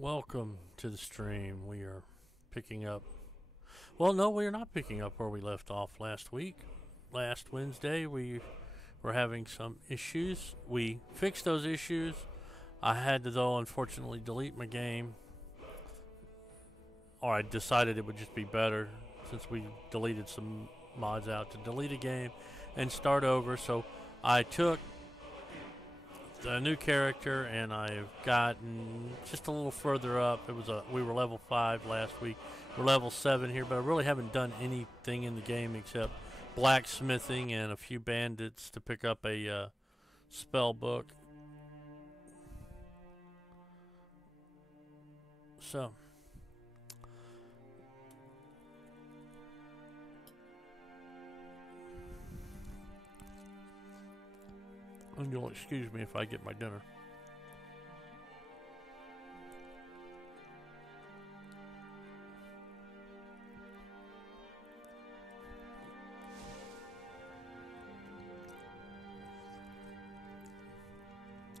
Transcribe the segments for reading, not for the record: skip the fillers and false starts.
Welcome to the stream. We are picking up. Well, no, we are not picking up where we left off last week. Last Wednesday, we were having some issues. We fixed those issues. I had to, though, unfortunately, delete my game. Or I decided it would just be better since we deleted some mods out to delete a game and start over. So I took a new character and I've gotten just a little further up. We were level 5 last week. We're level 7 here, but I really haven't done anything in the game except blacksmithing and a few bandits to pick up a spell book. So and you'll excuse me if I get my dinner.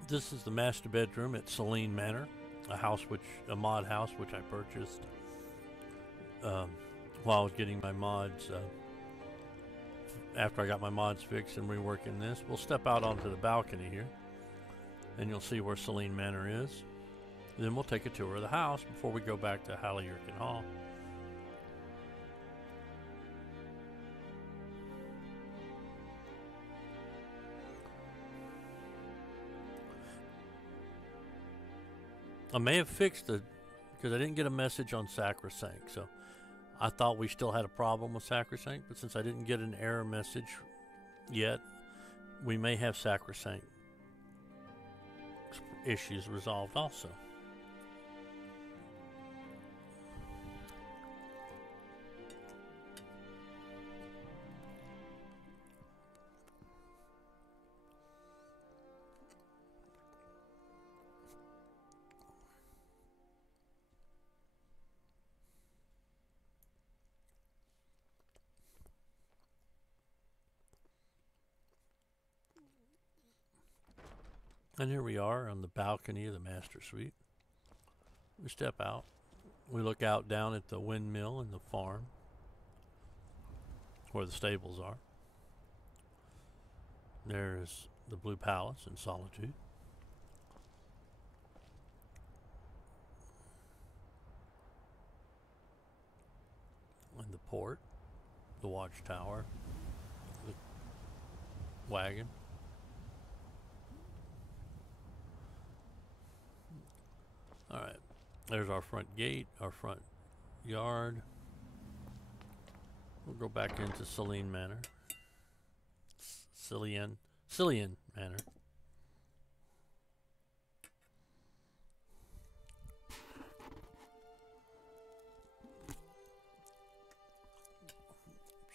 This is the master bedroom at Selene Manor, a mod house which I purchased while I was getting my mods. After I got my mods fixed and reworking this, we'll step out onto the balcony here, and you'll see where Selene Manor is. Then we'll take a tour of the house before we go back to Hallierkin Hall. I may have fixed it because I didn't get a message on Sacrosanct, so I thought we still had a problem with Sacrosanct, but since I didn't get an error message yet, we may have Sacrosanct issues resolved also. And here we are on the balcony of the master suite. We step out. We look out down at the windmill and the farm where the stables are. There's the Blue Palace in Solitude. And the port, the watchtower, the wagon. Alright, there's our front gate, our front yard. We'll go back into Selene Manor. Cillian Manor.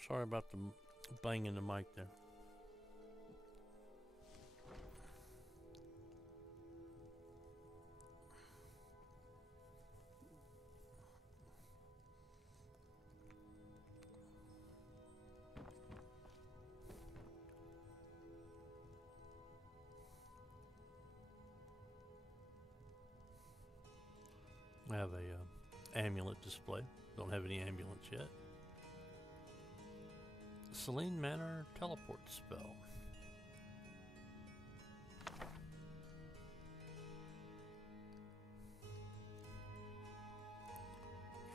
Sorry about the banging the mic there. I have a amulet display. Don't have any ambulance yet. Selene Manor teleport spell.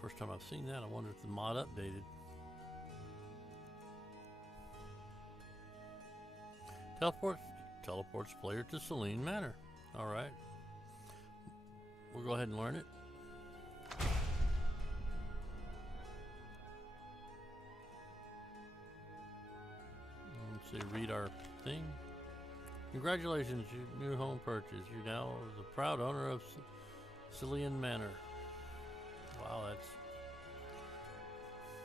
First time I've seen that. I wonder if the mod updated. Teleports player to Selene Manor. Alright. We'll go ahead and learn it. Let's see, read our thing. Congratulations, your new home purchase. You're now the proud owner of Selene Manor. Wow, that's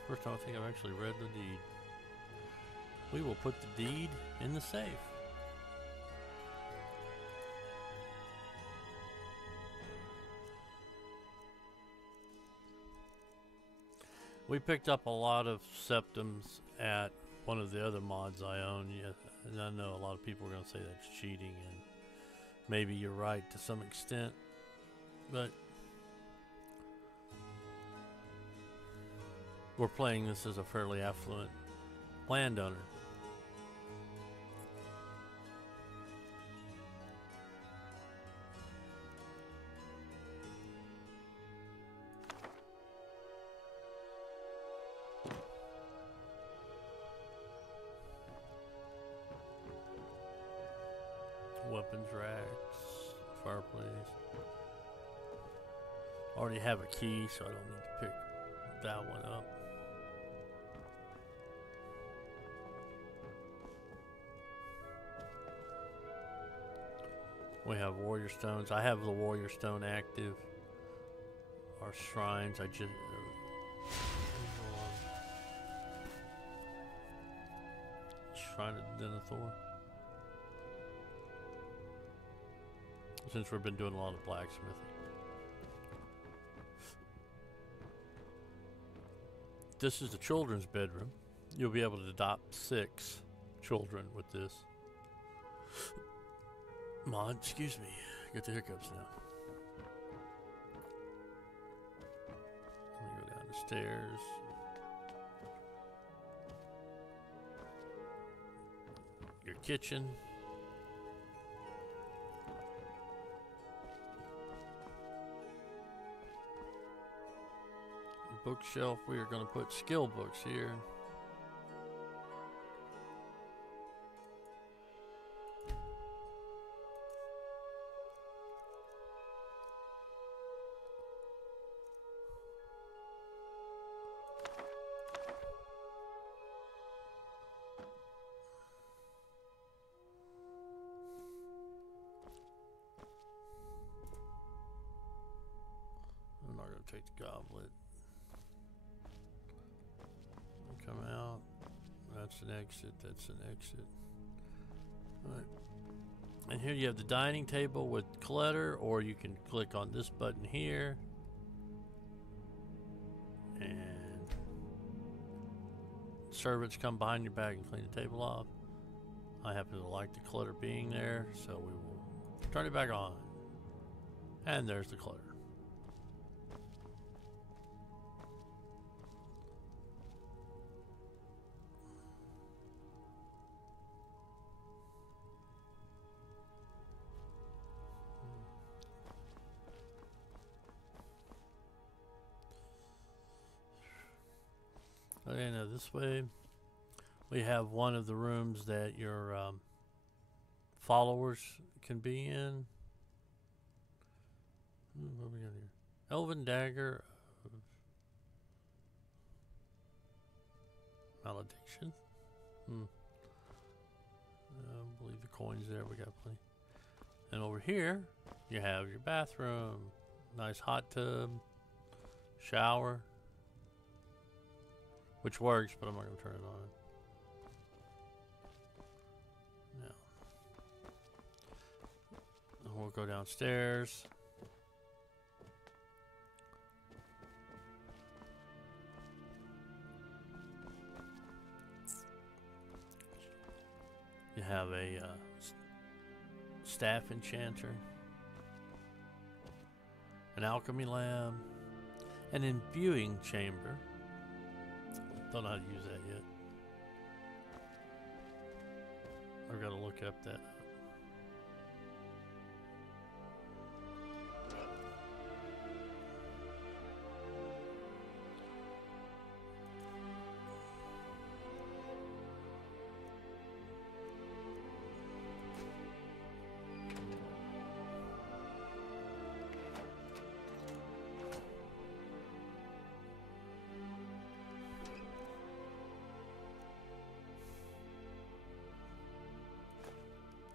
first time I think I've actually read the deed. We will put the deed in the safe. We picked up a lot of septums at one of the other mods I own. Yeah, and I know a lot of people are going to say that's cheating, and maybe you're right to some extent, but we're playing this as a fairly affluent landowner. Weapons racks, fireplace. Already have a key, so I don't need to pick that one up. We have warrior stones. I have the warrior stone active. Our shrines, I just... Shrine of Denethor. Since we've been doing a lot of blacksmithing. This is the children's bedroom. You'll be able to adopt 6 children with this mod. Excuse me, get the hiccups now. Let me go down the stairs. Your kitchen. Bookshelf, we are going to put skill books here. I'm not going to take the goblet. Come out. That's an exit. That's an exit. All right. And here you have the dining table with clutter, or you can click on this button here. And servants come behind your back and clean the table off. I happen to like the clutter being there, so we will turn it back on. And there's the clutter. Okay, now this way we have one of the rooms that your followers can be in. What we got here? Elven Dagger of Malediction. I believe the coin's there. We got plenty. And over here you have your bathroom. Nice hot tub. Shower. Which works, but I'm not going to turn it on. Now, we'll go downstairs. You have a staff enchanter, an alchemy lab, an imbuing chamber. Don't know how to use that yet. I've got to look up that.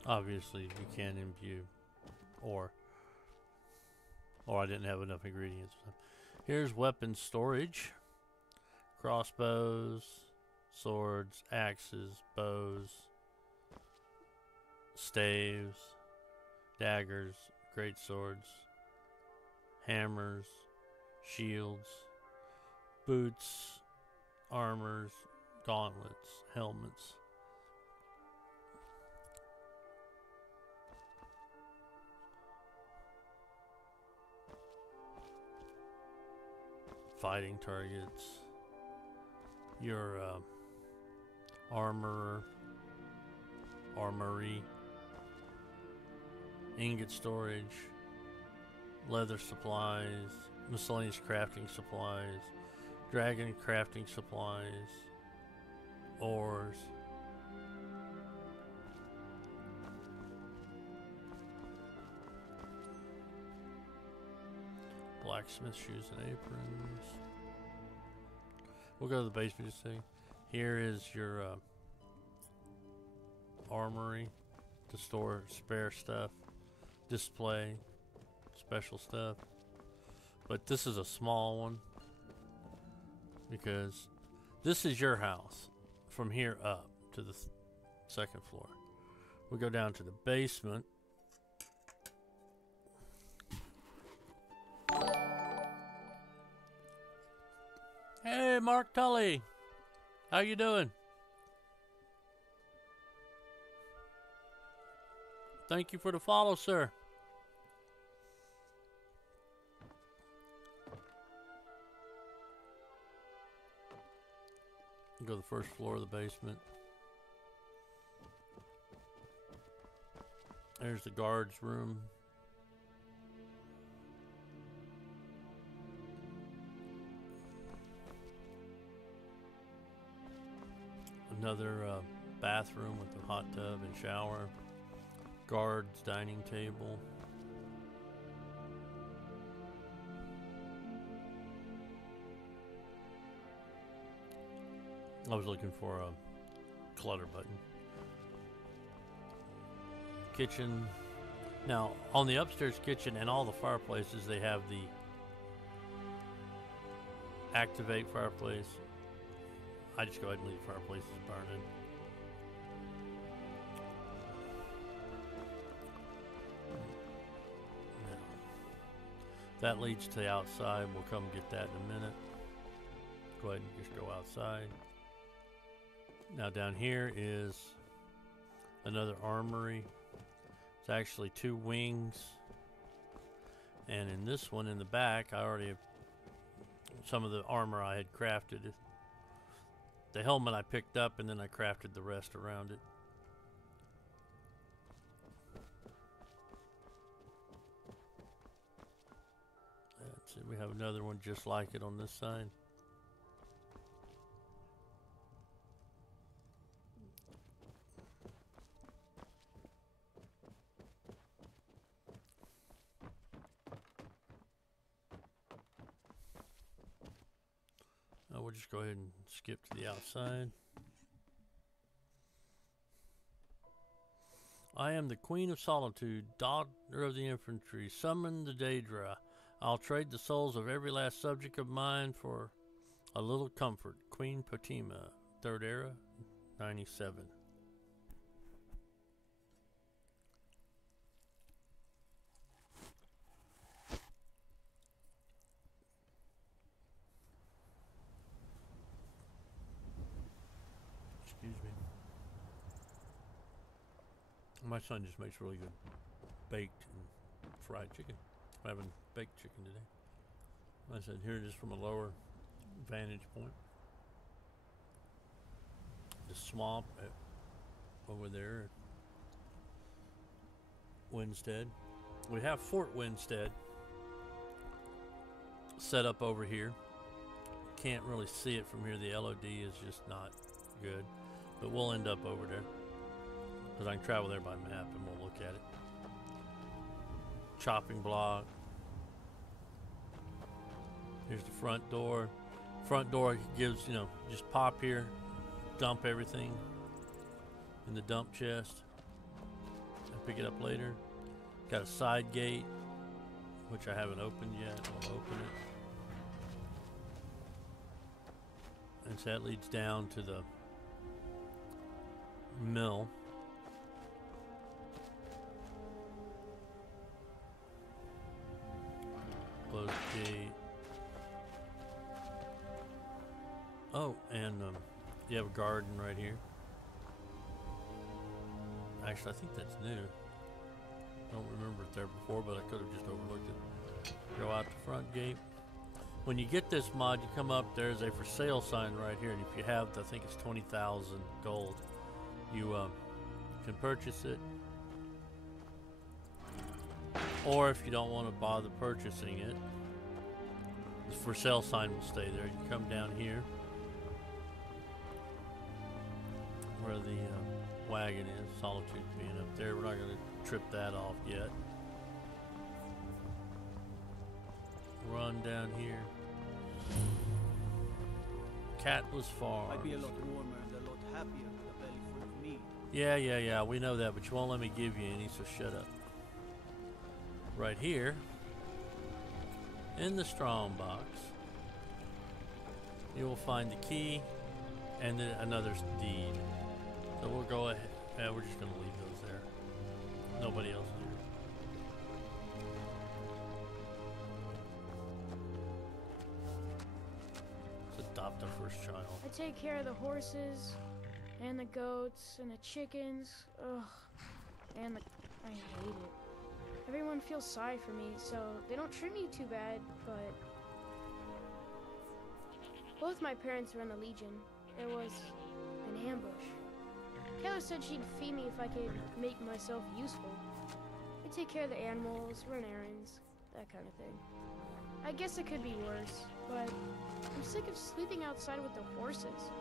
Obviously, you can imbue, or I didn't have enough ingredients. Here's weapon storage: crossbows, swords, axes, bows, staves, daggers, great swords, hammers, shields, boots, armors, gauntlets, helmets. Fighting targets. your armorer, armory, ingot storage, leather supplies, miscellaneous crafting supplies, dragon crafting supplies, ores. Blacksmith shoes and aprons. We'll go to the basement just a second. Here is your armory to store spare stuff, display, special stuff. But this is a small one because this is your house from here up to the second floor. We go down to the basement. Hey, Mark Tully, how you doing? Thank you for the follow, sir. Go to the first floor of the basement. There's the guard's room. Another bathroom with a hot tub and shower. Guard's dining table. I was looking for a clutter button. Kitchen. Now, on the upstairs kitchen and all the fireplaces, they have the activate fireplace. I just go ahead and leave the fireplaces burning. That leads to the outside. We'll come get that in a minute. Go ahead and just go outside. Now down here is another armory. It's actually 2 wings. And in this one in the back, I already have some of the armor I had crafted. The helmet I picked up and then I crafted the rest around it. That's it. We have another one just like it on this side. We'll just go ahead and skip to the outside. I am the Queen of Solitude, daughter of the infantry. Summon the Daedra. I'll trade the souls of every last subject of mine for a little comfort. Queen Potima, 3rd era, 97. Excuse me. My son just makes really good baked and fried chicken. I'm having baked chicken today. I said, here it is from a lower vantage point. The swamp over there, Winstead. We have Fort Winstead set up over here. Can't really see it from here. The LOD is just not good, but we'll end up over there because I can travel there by map and we'll look at it. Chopping block. Here's the front door. Front door gives, you know, just pop here, dump everything in the dump chest and pick it up later. Got a side gate, which I haven't opened yet. We'll open it. And so that leads down to the mill. Close the gate. Oh, and you have a garden right here. Actually, I think that's new. I don't remember it there before, but I could have just overlooked it. Go out the front gate. When you get this mod, you come up, there's a for sale sign right here, and if you have, I think it's 20,000 gold, you can purchase it. Or if you don't want to bother purchasing it, the for sale sign will stay there. You come down here where the wagon is, Solitude being up there. We're not going to trip that off yet. Run down here. Catless Farm. I'd be a lot warmer and a lot happier with a belly full of meat. Yeah, we know that, but you won't let me give you any, so shut up. Right here, in the strong box, you will find the key and then another deed. So we'll go ahead. Yeah, we're just going to leave those there. Nobody else here. Let's adopt our first child. I take care of the horses, and the goats, and the chickens. Ugh. And I hate it. Everyone feels sorry for me, so they don't treat me too bad, but... Both my parents were in the Legion. There was an ambush. Taylor said she'd feed me if I could make myself useful. I take care of the animals, run errands, that kind of thing. I guess it could be worse, but I'm sick of sleeping outside with the horses.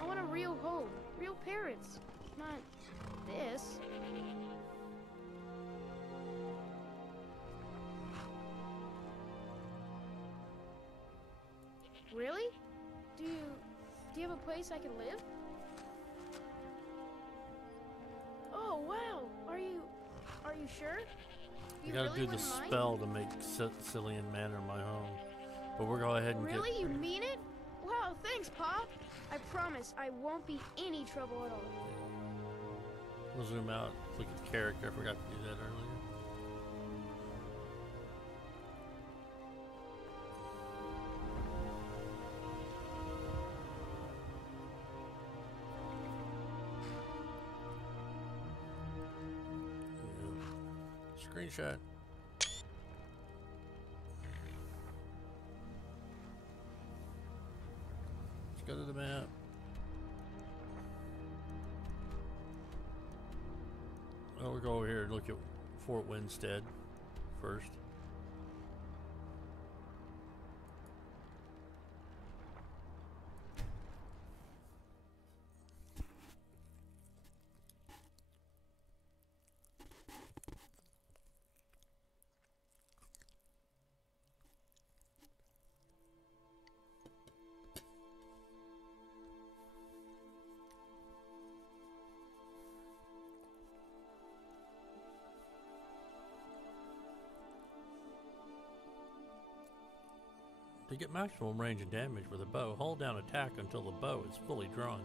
I want a real home, real parents, not this. Really? Do you have a place I can live? Oh wow! Are you sure? You gotta do the spell to make Cillian Manor my home. But we're going ahead and Really? You mean it? Wow, thanks, Pop. I promise I won't be any trouble at all. We'll zoom out, look at the character. I forgot to do that earlier. Screenshot. Let's go to the map. Well, we'll go over here and look at Fort Winstead first. To get maximum range and damage with a bow, hold down attack until the bow is fully drawn.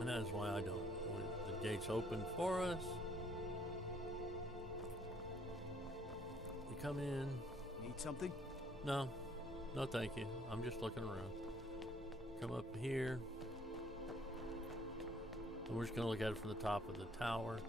And that is why I don't. When the gate's open for us, you come in. Need something? No, no thank you. I'm just looking around. Come up here. And we're just going to look at it from the top of the tower.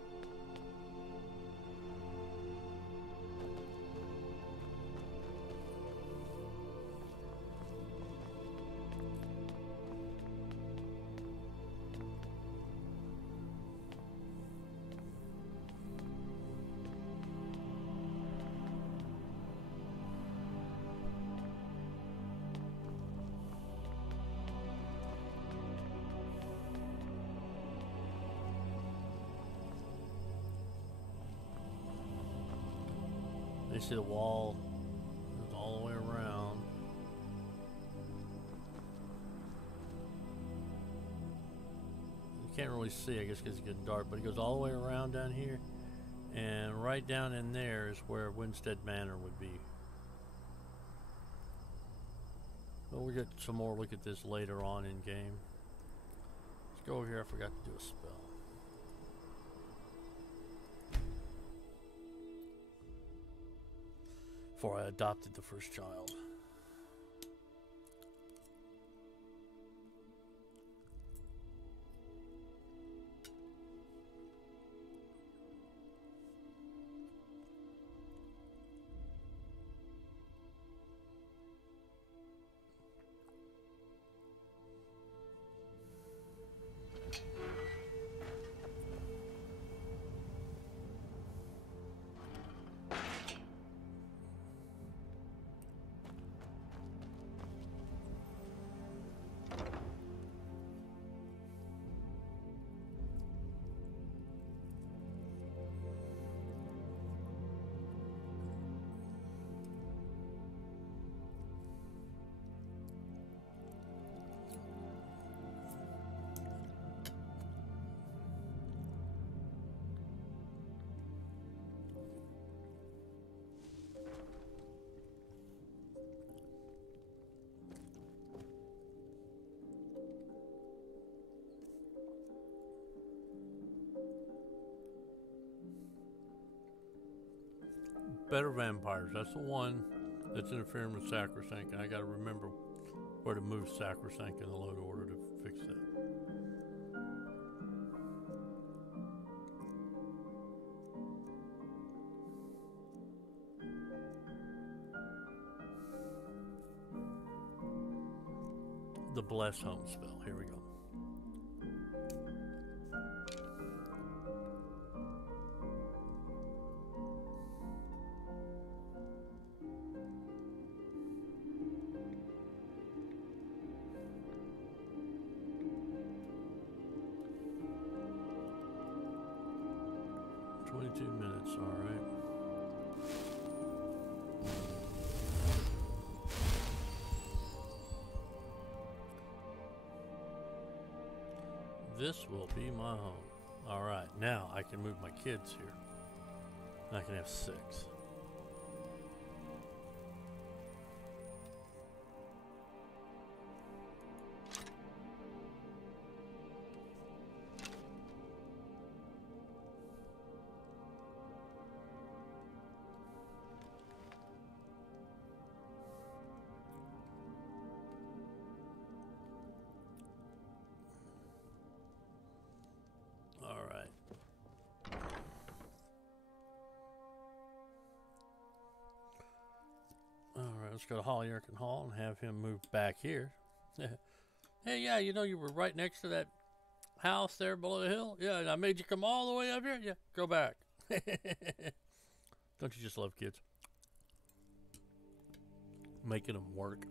You see the wall goes all the way around. can't really see, I guess, because it's getting dark. But it goes all the way around down here, and right down in there is where Winstead Manor would be. Well, we'll get some more look at this later on in game. Let's go over here. I forgot to do a spell. Before I adopted the first child. Better vampires. That's the one that's interfering with Sacrosanct, and I got to remember where to move Sacrosanct in the load order to fix that. The Bless Home spell. Here we go. This will be my home. Alright, now I can move my kids here. And I can have 6. Let's go to Hollyrkin Hall and have him move back here. Hey, yeah, you know you were right next to that house there below the hill? Yeah, and I made you come all the way up here? Yeah, go back. Don't you just love kids? Making them work.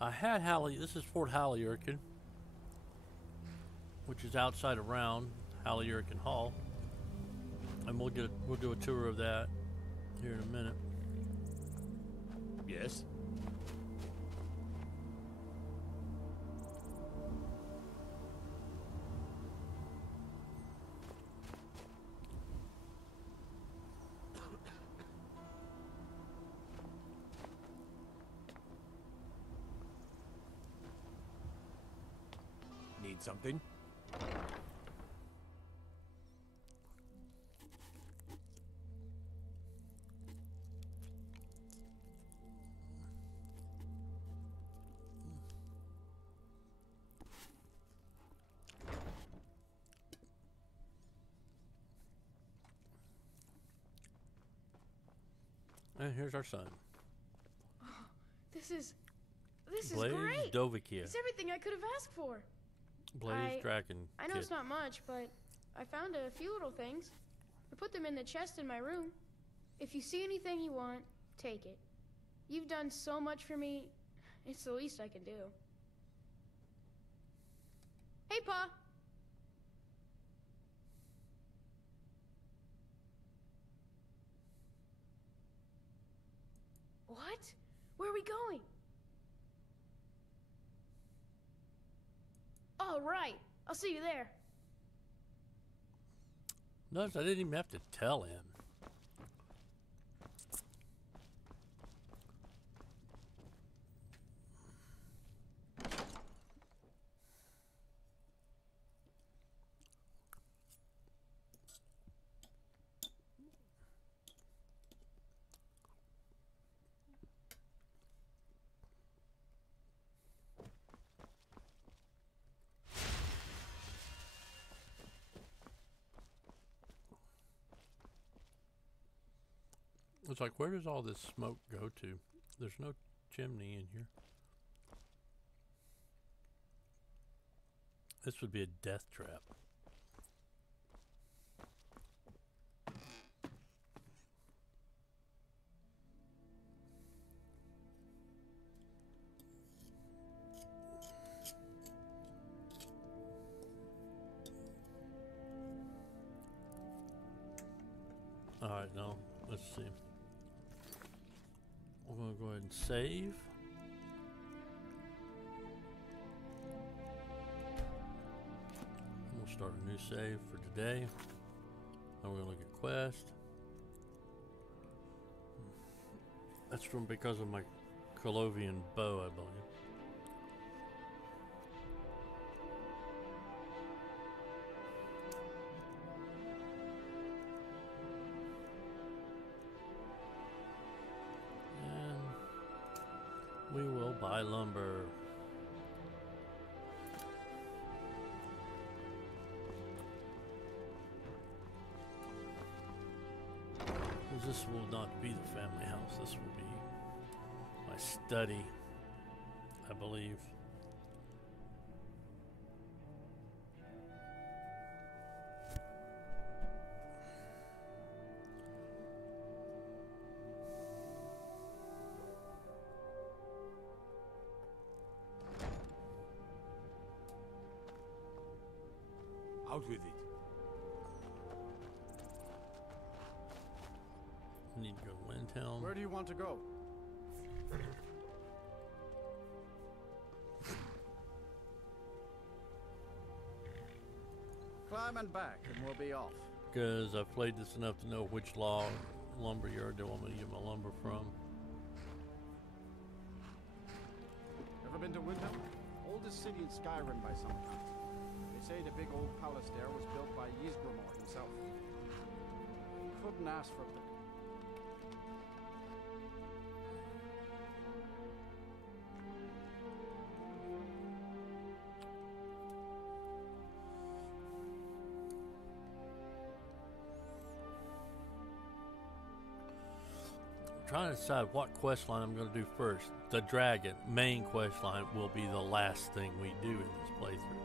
I had this is Fort Hollyrkin, which is outside around Hollyrkin Hall, and we'll do a tour of that here in a minute. Yes. Need something? And here's our son. This is Blaze great. Dovikia. It's everything I could have asked for. Blaze Dragon. I know Kid. it's not much, but I found a few little things. I put them in the chest in my room. If you see anything you want, take it. You've done so much for me. It's the least I can do. Hey, Pa. What? Where are we going? All right. I'll see you there. Notice I didn't even have to tell him. It's like, where does all this smoke go to? There's no chimney in here. This would be a death trap. All right, now let's see. We're going to go ahead and save. We'll start a new save for today. Now we're going to look at quest. That's from because of my Colovian bow, I believe. We will buy lumber. This will not be the family house. This will be my study, I believe. Out with it. I need to go to Windhelm. Where do you want to go? Climb and back, and we'll be off. Because I've played this enough to know which lumber yard they want me to get my lumber from. Ever been to Windhelm? Oldest city in Skyrim by some count. They say the big old palace there was built by Ysgramor himself. Couldn't ask for better. Trying to decide what quest line I'm going to do first. The dragon main quest line will be the last thing we do in this playthrough.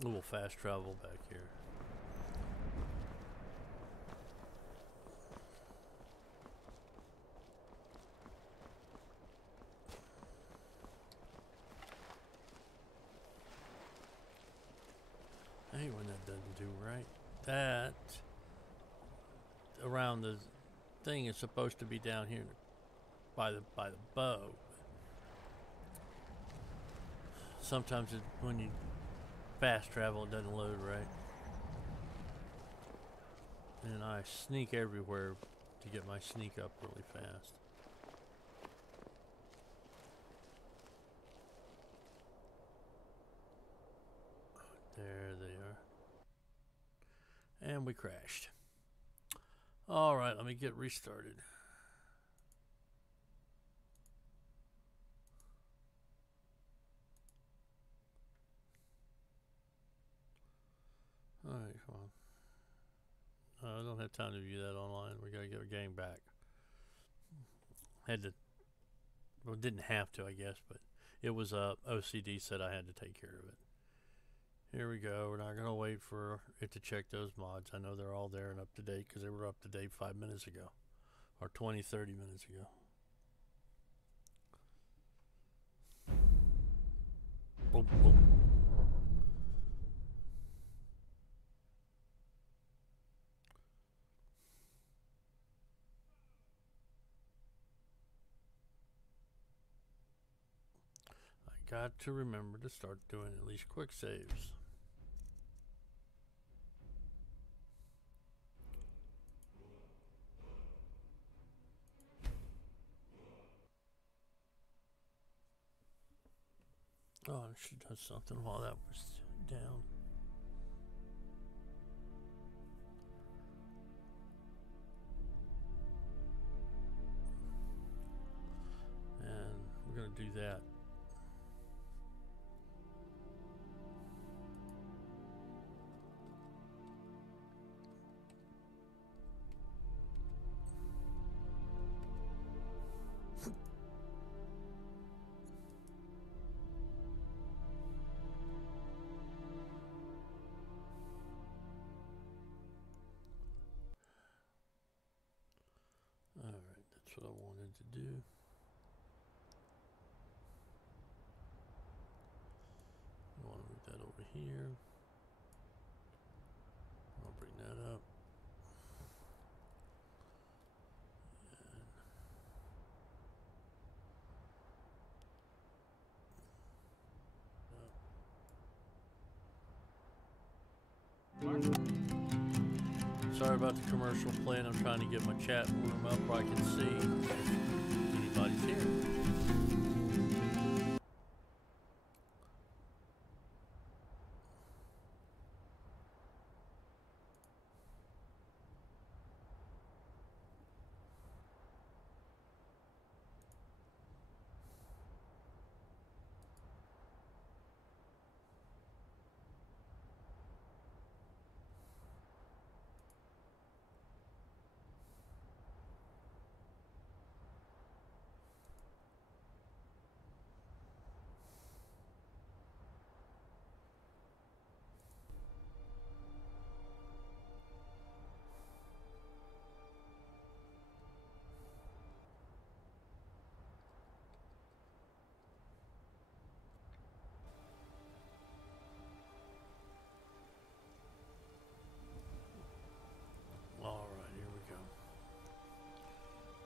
A little fast travel back here. Hey, when that doesn't do right. That around the thing is supposed to be down here by the bow. Sometimes when you fast travel, it doesn't load right. And I sneak everywhere to get my sneak up really fast. There they are. And we crashed. Alright, let me get restarted. Alright, come on. I don't have time to view that online. We gotta get our game back. Had to, well, didn't have to, I guess, but it was OCD said I had to take care of it. Here we go. We're not gonna wait for it to check those mods. I know they're all there and up to date because they were up to date 5 minutes ago, or 20, 30 minutes ago. Boom, boom. Got to remember to start doing at least quick saves. Oh, I should have done something while that was down. And we're going to do that. Alright, that's what I wanted to do. I want to move that over here. I'll bring that up. Sorry about the commercial playing. I'm trying to get my chat room up where I can see if anybody's here.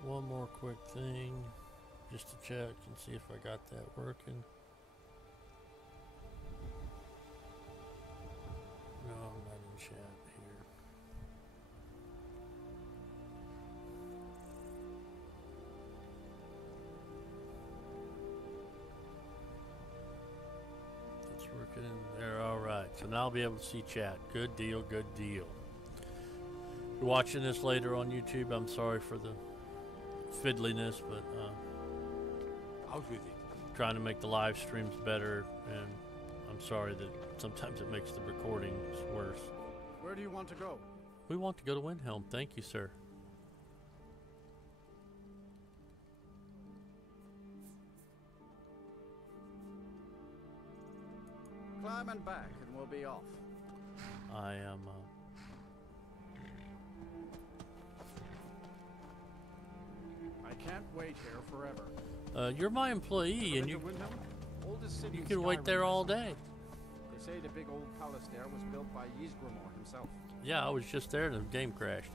One more quick thing, just to check and see if I got that working. No, I'm not in chat here. It's working in there, all right. So now I'll be able to see chat. Good deal, good deal. If you're watching this later on YouTube, I'm sorry for the fiddliness, but out with it. Trying to make the live streams better, and I'm sorry that sometimes it makes the recordings worse. Where do you want to go? We want to go to Windhelm. Thank you, sir. Climb and back, and we'll be off. I am. I can't wait here forever. You're my employee, and you can wait there all day. They say the big old palace there was built by Ysgramor himself. Yeah, I was just there and the game crashed.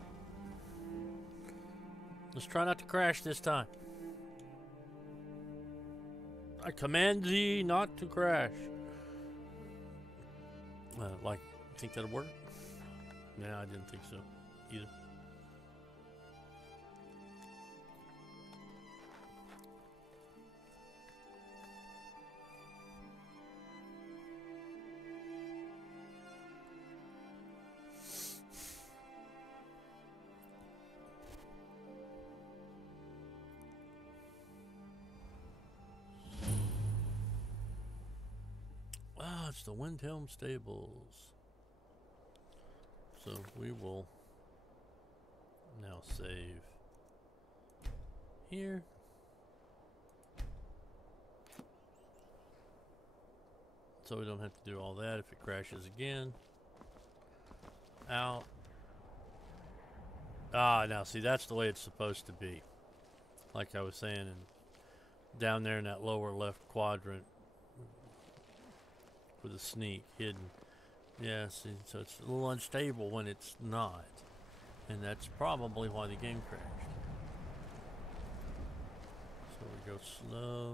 Let's try not to crash this time. I command thee not to crash. Like, think that'll work? No, I didn't think so. either. Ah, it's the Windhelm Stables. So we will now save here. So we don't have to do all that if it crashes again. Out. Ah, now see, that's the way it's supposed to be. Like I was saying, and down there in that lower left quadrant with a sneak hidden. Yeah, see, so it's a little unstable when it's not. And that's probably why the game crashed. So we go slow.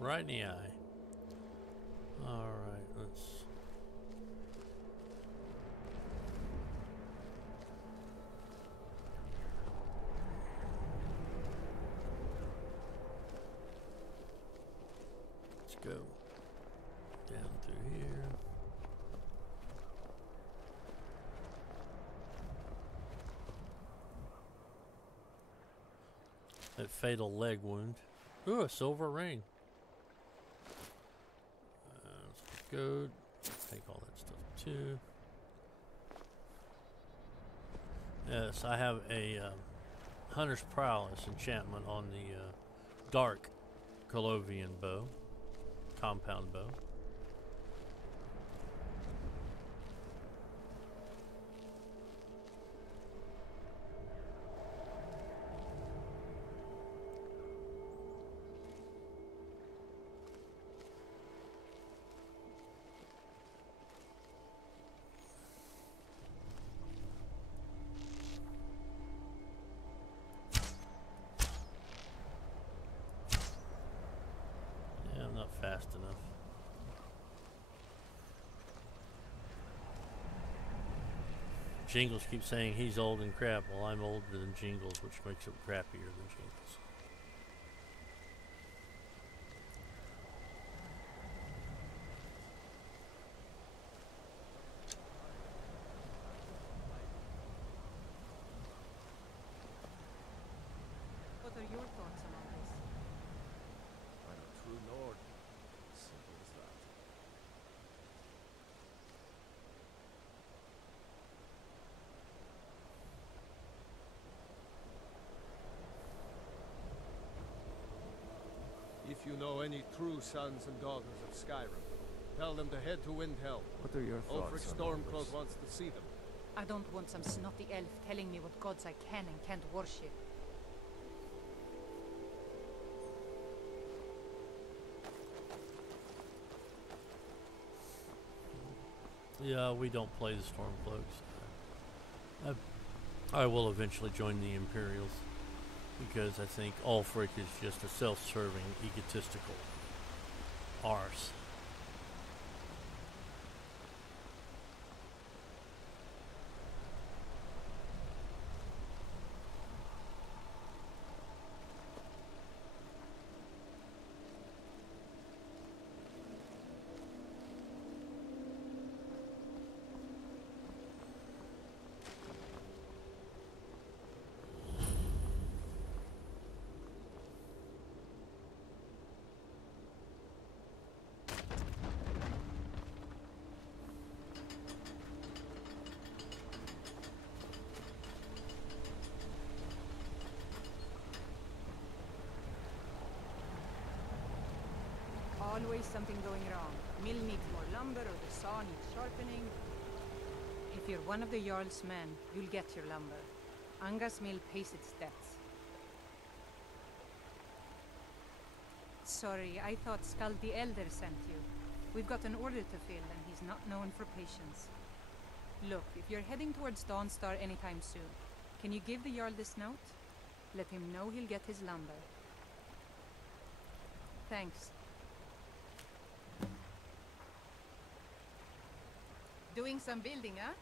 Right in the eye. Alright, let's... Let's go down through here. That fatal leg wound. Ooh, a silver ring. Good. Take all that stuff too. Yes, I have a Hunter's Prowess enchantment on the dark Colovian bow, compound bow. Fast enough. Jingles keeps saying he's old and crap. Well, I'm older than Jingles, which makes him crappier than Jingles. What are your thoughts on all this? I'm a true lord. Simple as that. If you know any true sons and daughters of Skyrim, tell them to head to Windhelm. What are your thoughts Ulfric on all Stormcloak this? wants to see them. I don't want some snotty elf telling me what gods I can and can't worship. Yeah, we don't play the Stormcloaks. I will eventually join the Imperials because I think Ulfric is just a self-serving, egotistical arse. always something going wrong. Mill needs more lumber or the saw needs sharpening. If you're one of the Jarl's men, you'll get your lumber. Anga's mill pays its debts. Sorry, I thought Skald the Elder sent you. We've got an order to fill, and he's not known for patience. Look, if you're heading towards Dawnstar anytime soon, can you give the Jarl this note? Let him know he'll get his lumber. Thanks. Doing some building, huh?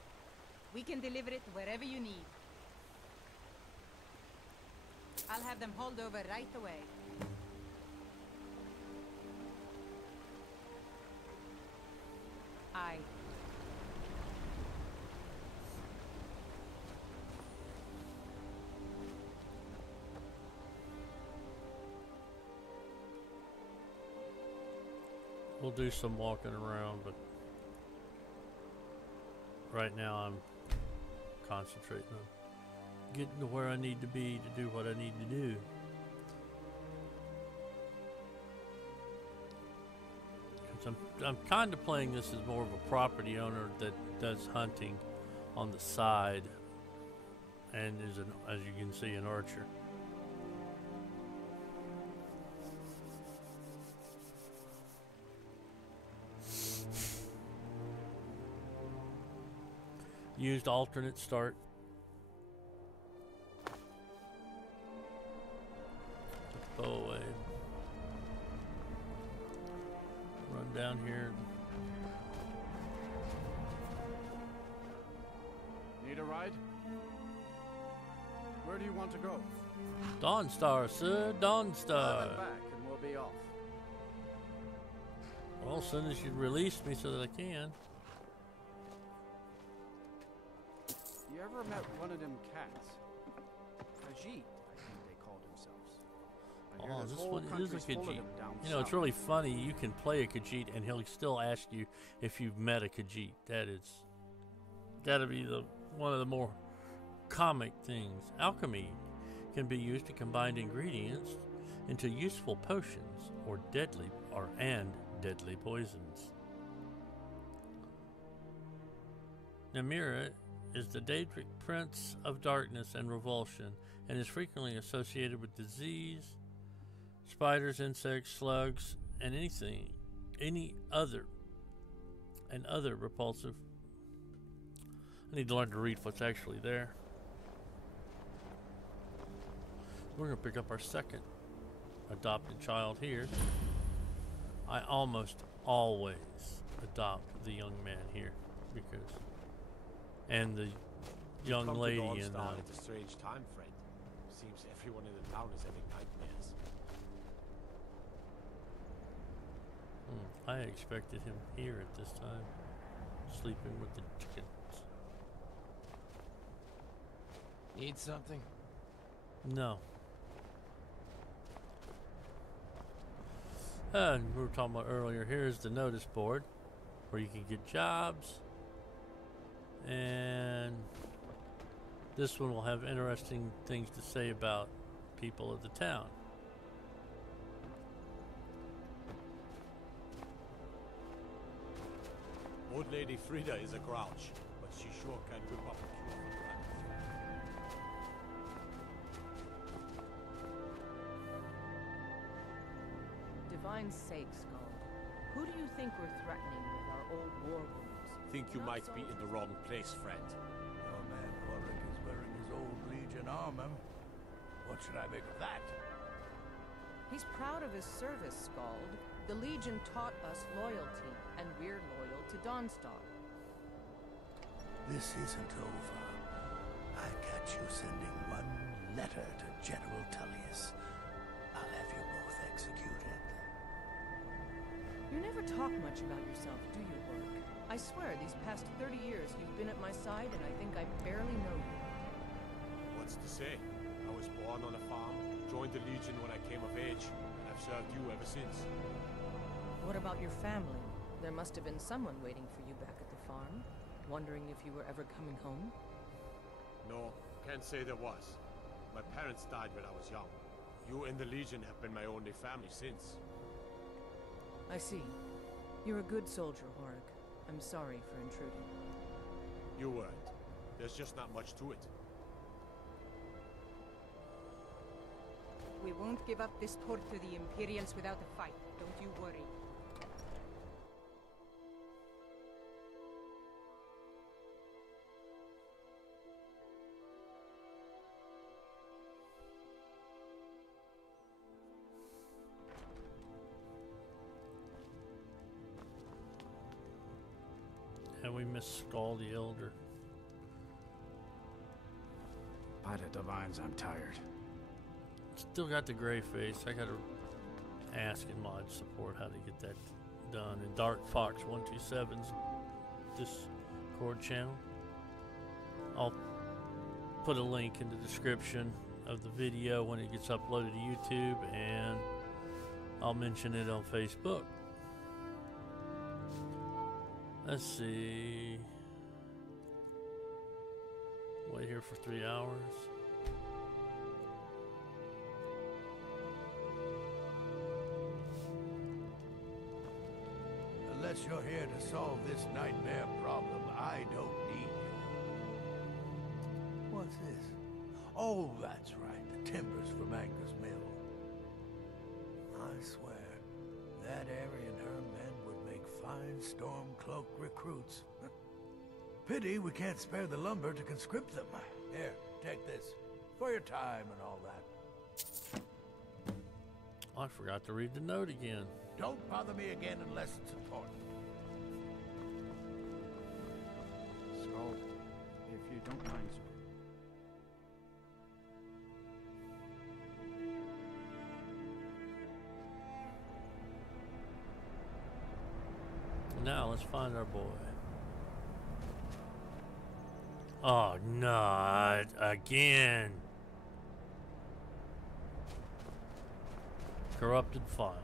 We can deliver it wherever you need. I'll have them hauled over right away. Aye. We'll do some walking around, but right now I'm concentrating on getting to where I need to be to do what I need to do. I'm kind of playing this as more of a property owner that does hunting on the side and is, as you can see, an archer. Used alternate start. Put the bow away. Run down here. Need a ride? Where do you want to go? Dawnstar, sir. Dawnstar. Back and we'll be off. Well, as soon as you release me so that I can. You ever met one of them cats? Khajiit, I think they called themselves. I hear Oh, this this whole one is a country's full of Khajiit. them down You know, it's south. really funny. You can play a Khajiit and he'll still ask you if you've met a Khajiit. That is gotta be one of the more comic things. Alchemy can be used to combine ingredients into useful potions or deadly poisons. Namira is the Daedric Prince of Darkness and Revulsion, and is frequently associated with disease, spiders, insects, slugs, and any other repulsive. I need to learn to read what's actually there. We're going to pick up our second adopted child here. I almost always adopt the young man here because, and the young Come to lady Dawn in Star at a strange time, friend. Seems everyone in the town is having nightmares. I expected him here at this time, sleeping with the chickens. Need something? No. And we were talking about earlier, here's the notice board where you can get jobs. And this one will have interesting things to say about people of the town. Old Lady Frida is a grouch, but she sure can whip up a cure for dragons. Divine sake, Skull. Who do you think we're threatening with our old war wounds? Think you might be in the wrong place, friend. Your man Ulrich is wearing his old Legion armor. What should I make of that? He's proud of his service, Skald. The Legion taught us loyalty, and we're loyal to Dawnstar. This isn't over. I catch you sending one letter to General Tullius. I'll have you both executed. You never talk much about yourself, do you, Orc? I swear, these past 30 years you've been at my side, and I think I barely know you. What's to say? I was born on a farm, joined the Legion when I came of age, and I've served you ever since. What about your family? There must have been someone waiting for you back at the farm, wondering if you were ever coming home. No, can't say there was. My parents died when I was young. You and the Legion have been my only family since. I see. You're a good soldier, Horik. I'm sorry for intruding. You weren't. There's just not much to it. We won't give up this port to the Imperials without a fight. Don't you worry. And we miss Skull the Elder. By the divines, I'm tired. Still got the gray face. I gotta ask in mod support how to get that done. And Dark Fox 127's Discord channel. I'll put a link in the description of the video when it gets uploaded to YouTube, and I'll mention it on Facebook. Let's see. Wait here for 3 hours. Unless you're here to solve this nightmare problem, I don't need you. What's this? Oh, that's right, the timbers from Anger's Mill. I swear, that area and her men would make fine Stormcloak recruits. Pity we can't spare the lumber to conscript them. Here, take this. For your time and all that. I forgot to read the note again. Don't bother me again unless it's important. Skull, if you don't mind, sir. Now let's find our boy. Oh, not again. Corrupted file.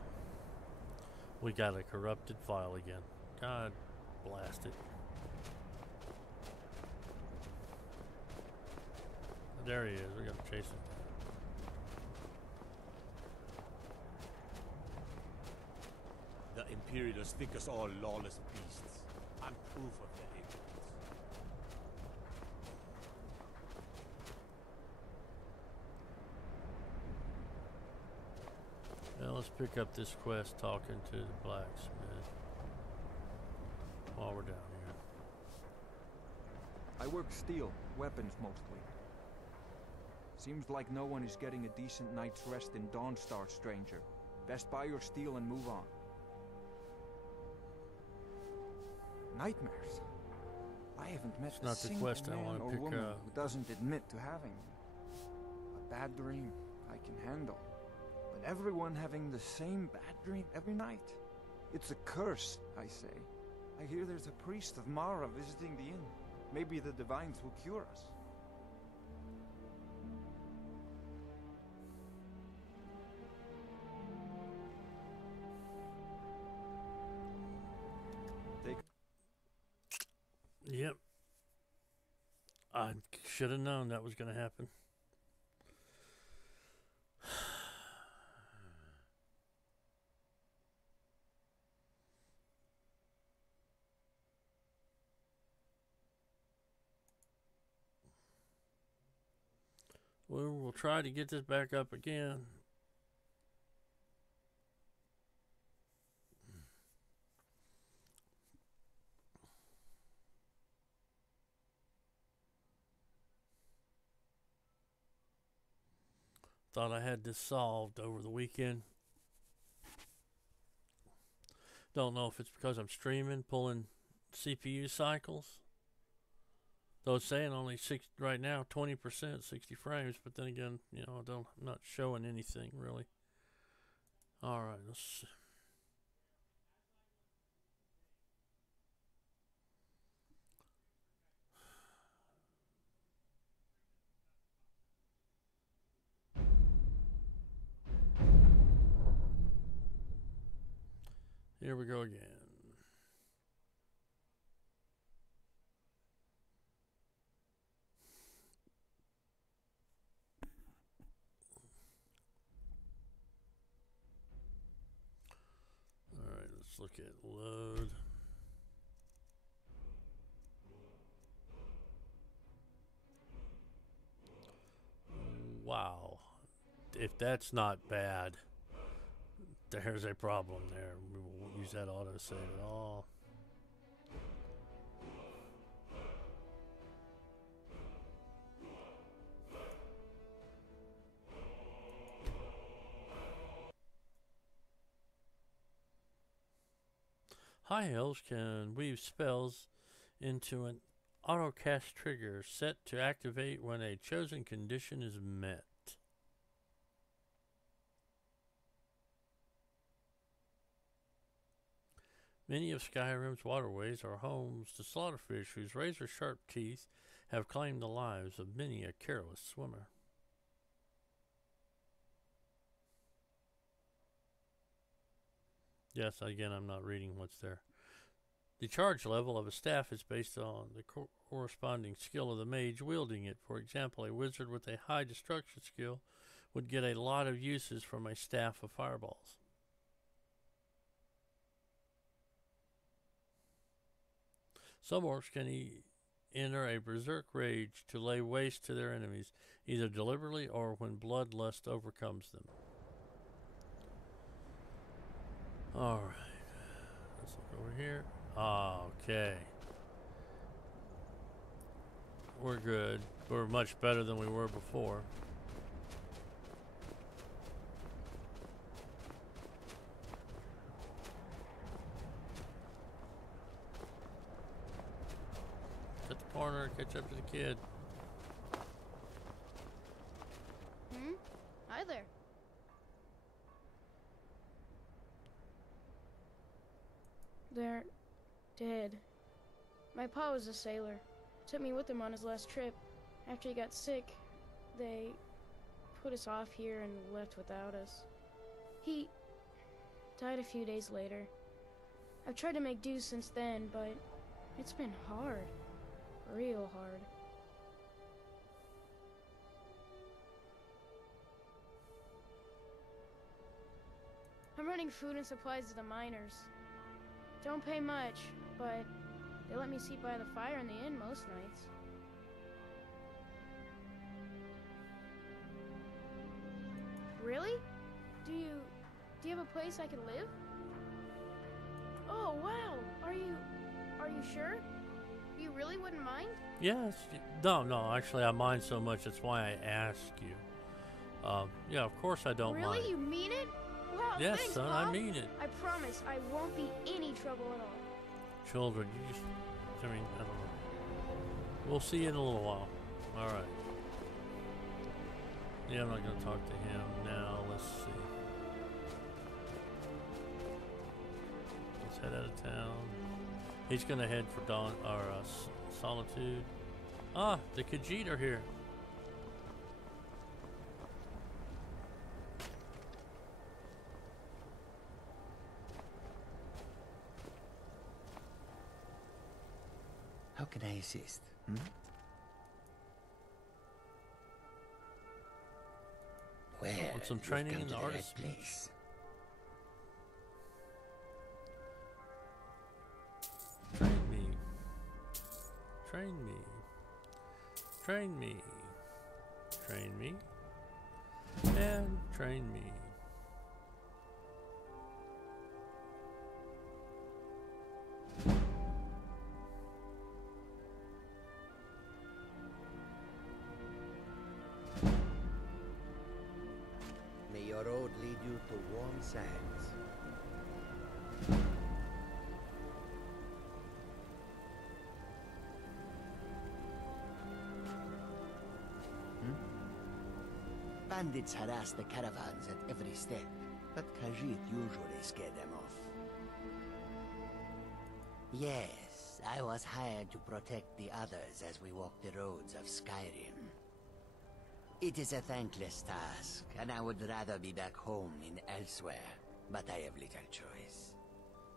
We got a corrupted file again. God blast it. There he is. We gotta chase him. The Imperials think us all lawless beasts. I'm proof of their ignorance. Well, let's pick up this quest talking to the blacksmith while we're down here. I work steel, weapons mostly. Seems like no one is getting a decent night's rest in Dawnstar, stranger. Best buy your steel and move on. Nightmares. I haven't met It's not a the single quest I man wanna or pick woman up. who doesn't admit to having them. A bad dream, I can handle. But everyone having the same bad dream every night. It's a curse, I say. I hear there's a priest of Mara visiting the inn. Maybe the divines will cure us. Yep. I should have known that was going to happen. Well, we'll try to get this back up again. Thought I had this solved over the weekend. Don't know if it's because I'm streaming, pulling CPU cycles. Though it's saying only right now 20%, 60 frames, but then again, you know, I'm not showing anything really. All right, let's see. Here we go again. All right, let's Let's look at load. Wow. If that's not bad, there's a problem there. We will use that auto save at all. High elves can weave spells into an auto cast trigger set to activate when a chosen condition is met. Many of Skyrim's waterways are homes to slaughterfish whose razor-sharp teeth have claimed the lives of many a careless swimmer. Yes, again, I'm not reading what's there. The charge level of a staff is based on the corresponding skill of the mage wielding it. For example, a wizard with a high destruction skill would get a lot of uses from a staff of fireballs. Some orcs can enter a berserk rage to lay waste to their enemies, either deliberately or when bloodlust overcomes them. Alright, let's look over here. Okay. We're good. We're much better than we were before. Cut the corner, catch up to the kid. Hi there. They're dead. My pa was a sailor. Took me with him on his last trip. After he got sick, they put us off here and left without us. He died a few days later. I've tried to make do since then, but it's been hard. Real hard. I'm running food and supplies to the miners. Don't pay much, but they let me sleep by the fire in the inn most nights. Really? Do you have a place I can live? Oh, wow. Are you sure? You really wouldn't mind? Yes. No, actually I mind so much, that's why I asked you. Yeah, of course I don't mind. Really? You mean it? Wow, yes, thanks, son, Mom. I mean it. I promise I won't be any trouble at all. Children, you just, I don't know. We'll see you in a little while. Alright. Yeah, I'm not going to talk to him now. Let's see. Let's head out of town. He's going to head for Solitude. Ah, the Khajiit are here. How can I assist? Well, want some training in the art of speech. Train me. Train me. Train me. Train me. And train me. May your road lead you to warm sands. Bandits harass the caravans at every step, but Khajiit usually scare them off. Yes, I was hired to protect the others as we walk the roads of Skyrim. It is a thankless task, and I would rather be back home in elsewhere, but I have little choice.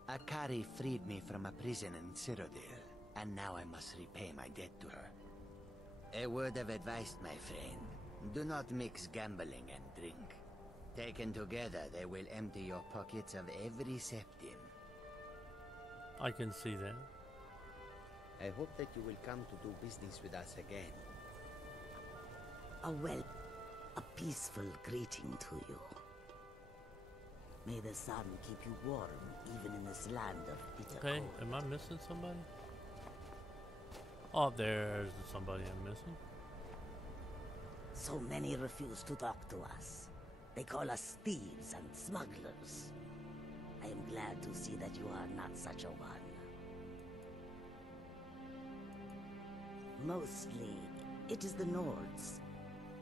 Akari freed me from a prison in Cyrodiil, and now I must repay my debt to her. A word of advice, my friend. Do not mix gambling and drink. Taken together, they will empty your pockets of every septim. I can see that. I hope that you will come to do business with us again. A peaceful greeting to you. May the sun keep you warm, even in this land of bitter Okay, cold. am I missing somebody? Oh, there's somebody I'm missing. So many refuse to talk to us. They call us thieves and smugglers. I am glad to see that you are not such a one. Mostly, it is the Nords.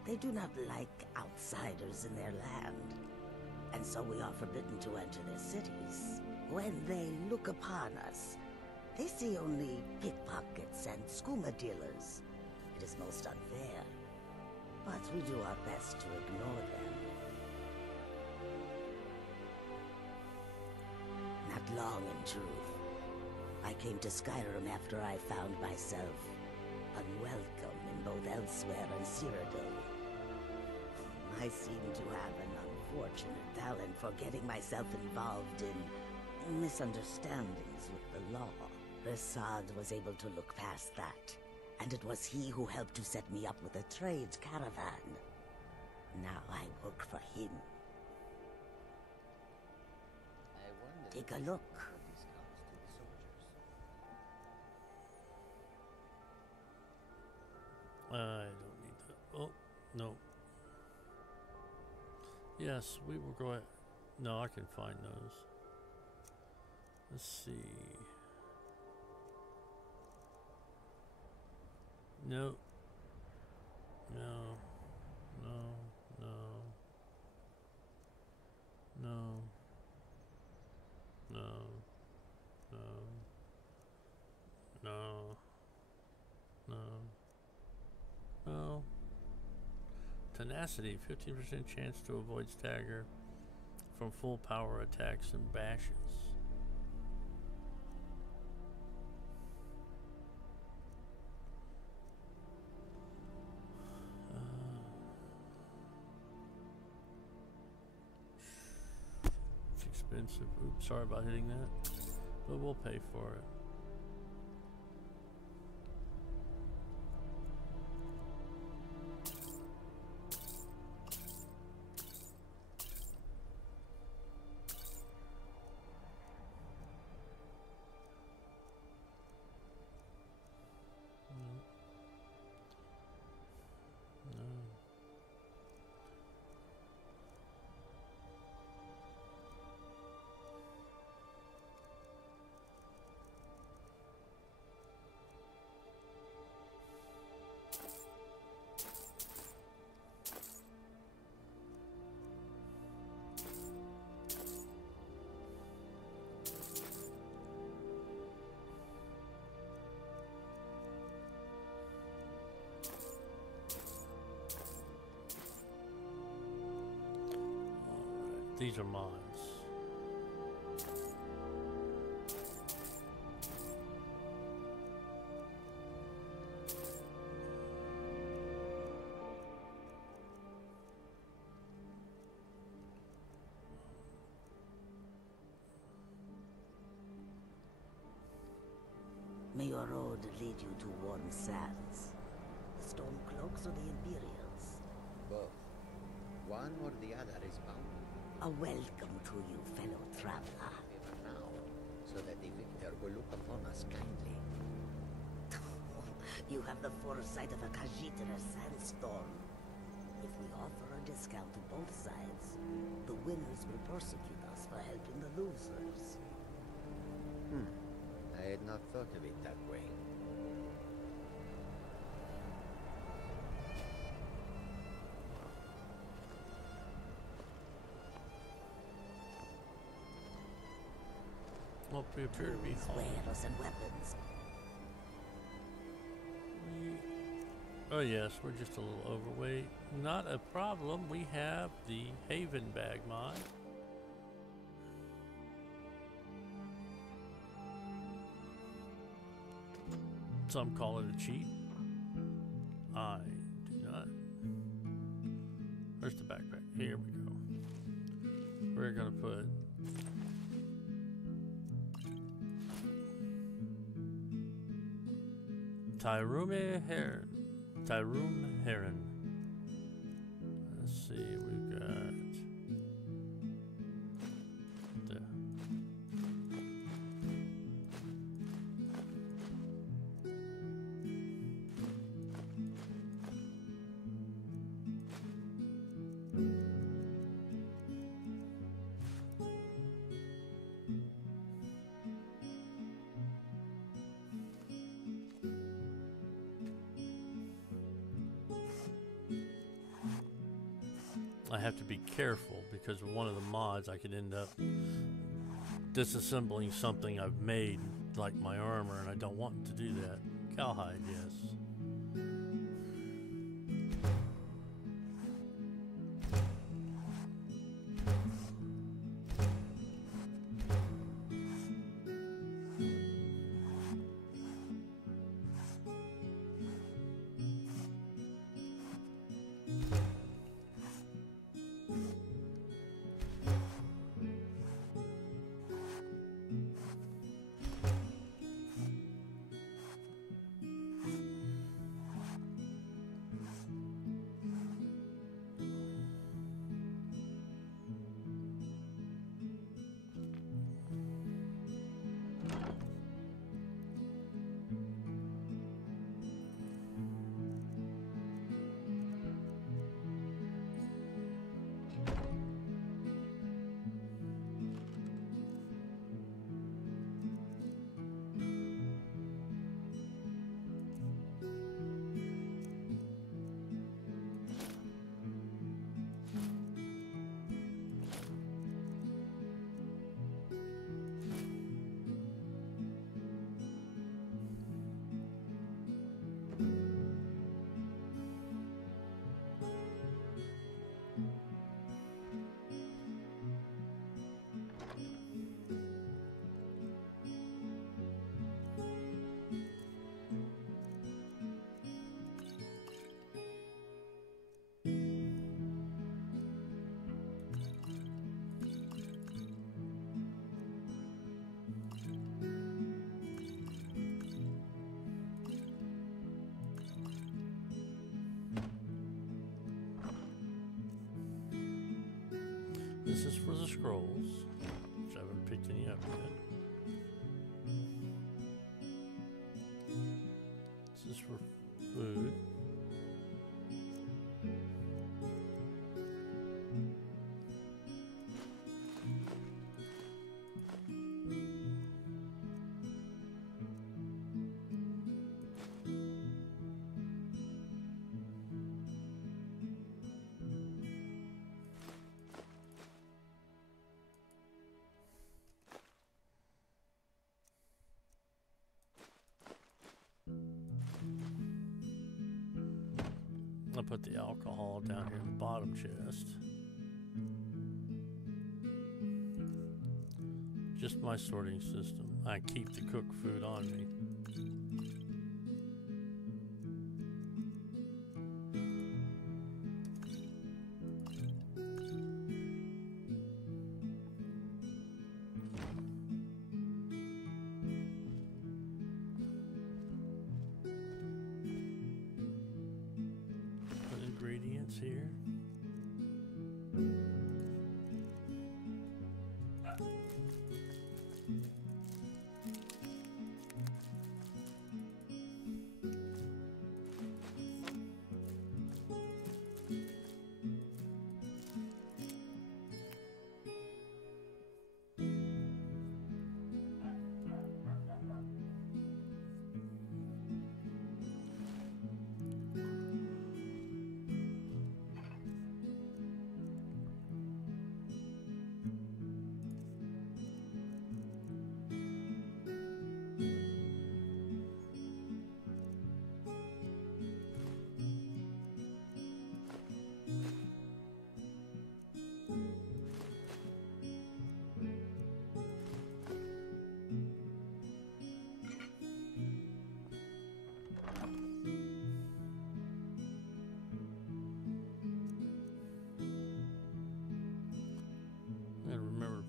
They do not like outsiders in their land, and so we are forbidden to enter their cities. When they look upon us, they see only pickpockets and skooma dealers. It is most unfair, but we do our best to ignore them. Not long, in truth. I came to Skyrim after I found myself unwelcome in both Elsewhere and Cyrodiil. I seem to have an unfortunate talent for getting myself involved in misunderstandings with the law. Rasad was able to look past that, and it was he who helped to set me up with a trade caravan. Now I work for him. Take a look. I don't need that. Oh, no. Yes, we will go ahead. No, I can find those. Let's see. No. No. No. No. No. No. No. No. No. No. Tenacity, 15% chance to avoid stagger from full power attacks and bashes. It's expensive. Oops, sorry about hitting that. But we'll pay for it. These are mines. May your road lead you to warm sands. The Stormcloaks or the Imperials? Both. One or the other is bound. A welcome to you, fellow traveler. Now, so that the victor will look upon us kindly. You have the foresight of a Khajiit in a sandstorm. If we offer a discount to both sides, the winners will persecute us for helping the losers. I had not thought of it that way. Well, we appear to be home. Wares and weapons. Oh yes, we're just a little overweight. Not a problem. We have the Haven bag mod. Some call it a cheat. I do not. Where's the backpack? Here we go. We're gonna put Tyrume Heron. Tyrume Heron. Let's see, we've got the I have to be careful because of one of the mods I could end up disassembling something I've made, like my armor, and I don't want to do that. Cowhide, yes. This is for the scrolls, which I haven't picked any up yet. This is for food. I'll put the alcohol down here in the bottom chest. Just my sorting system. I keep the cooked food on me. Ingredients here.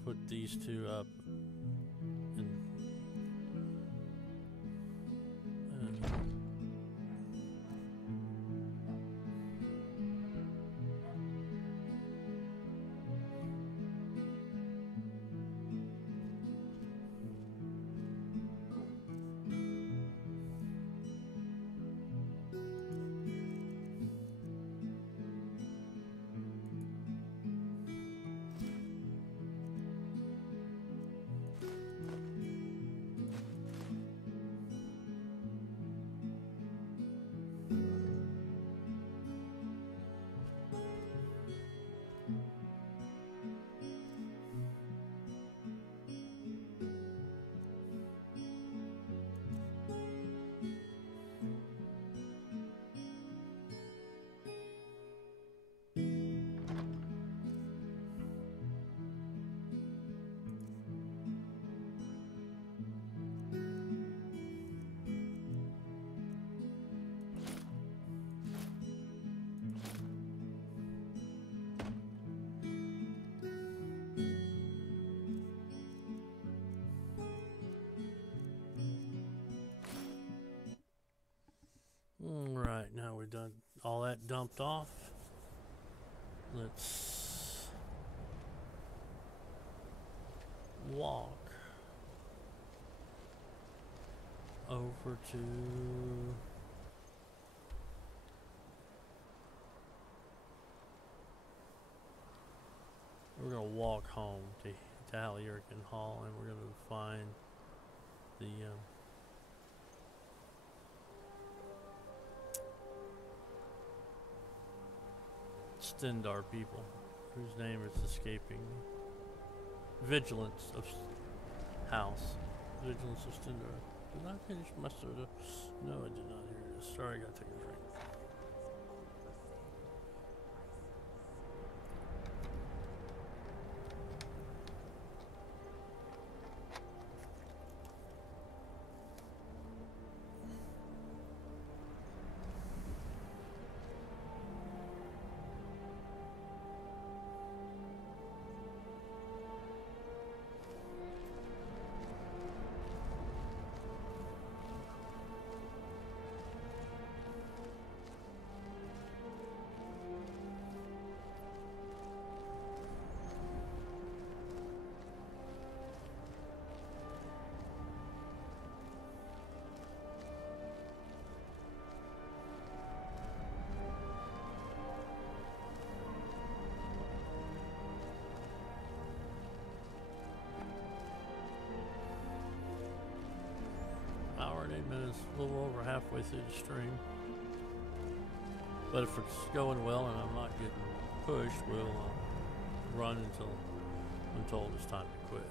Put these two up and jumped off. Let's walk over to we're gonna walk home to Halliarkin Hall, and we're gonna find the Stendar people, whose name is escaping me. Vigilance of House. Vigilance of Stendar. Did I finish my soda? No, I did not. Here it is. Sorry, I gotta take a drink. Hour and 8 minutes, a little over halfway through the stream. But if it's going well and I'm not getting pushed, we'll run until I'm told it's time to quit.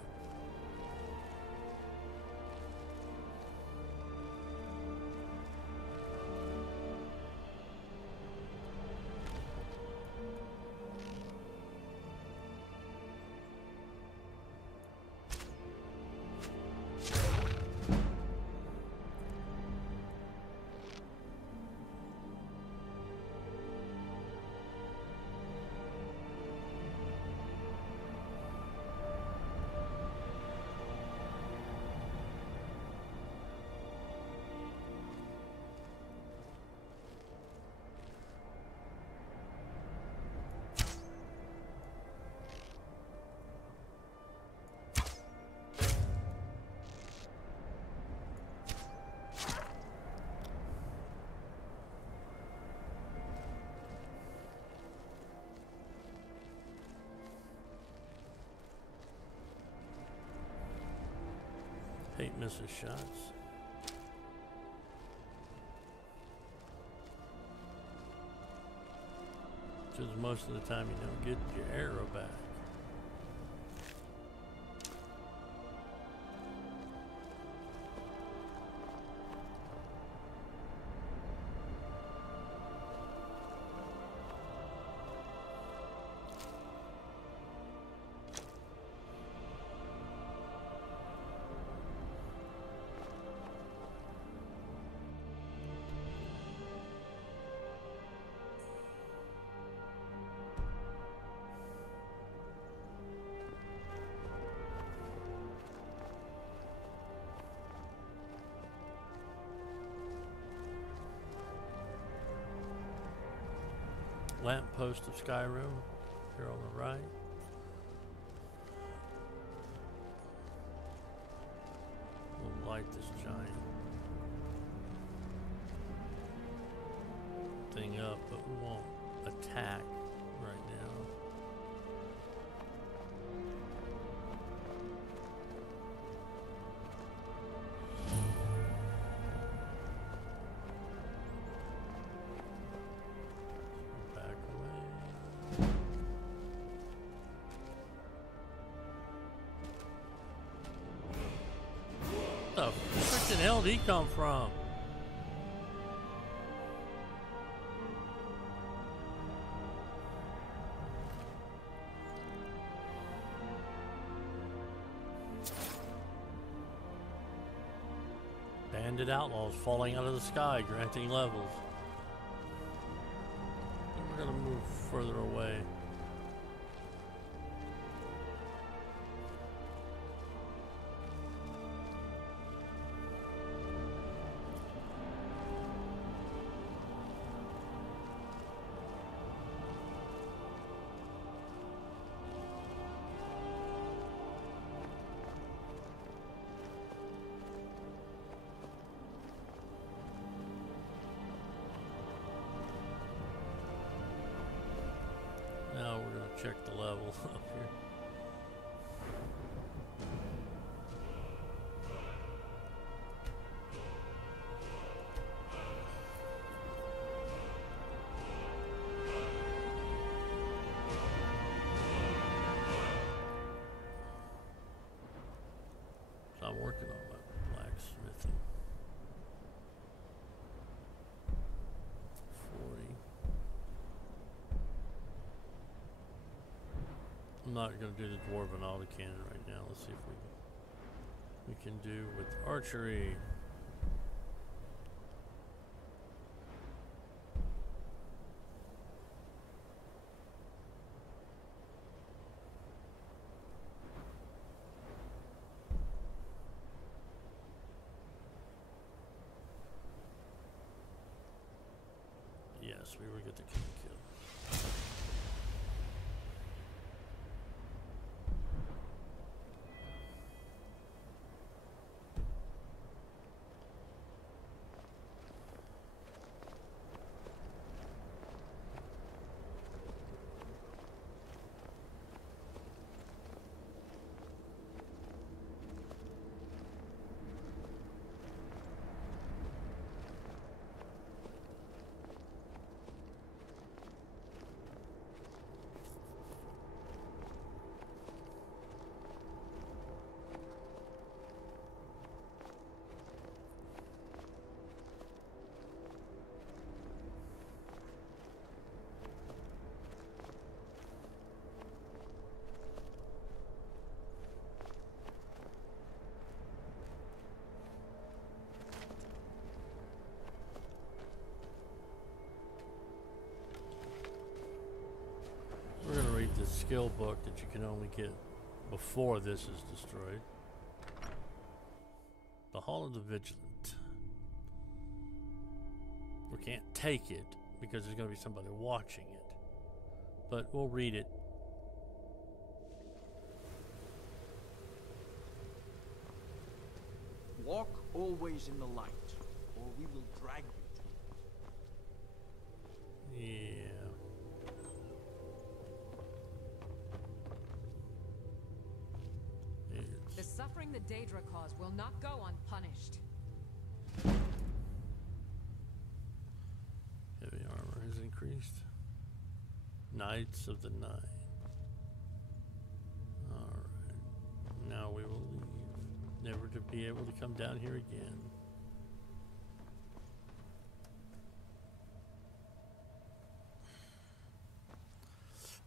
Hate misses shots. Because most of the time you don't get your arrow back. Lamppost of Skyrim, here on the right. We'll light this giant thing up, but we won't attack right now. Where the freaking hell did he come from? Bandit outlaws falling out of the sky, granting levels. And we're gonna move further away. working on my blacksmithing. 40. I'm not going to do the dwarven autocannon right now. Let's see if we can do with archery. Yes, we will get the king kill. We're going to read the skill book that you can only get before this is destroyed. The Hall of the Vigilant. We can't take it because there's going to be somebody watching it. But we'll read it. Walk always in the light, or we will drag you to it. Yeah. The suffering the Daedra cause will not go unpunished. Heavy armor has increased. Knights of the Nine. Alright. Now we will leave. Never to be able to come down here again.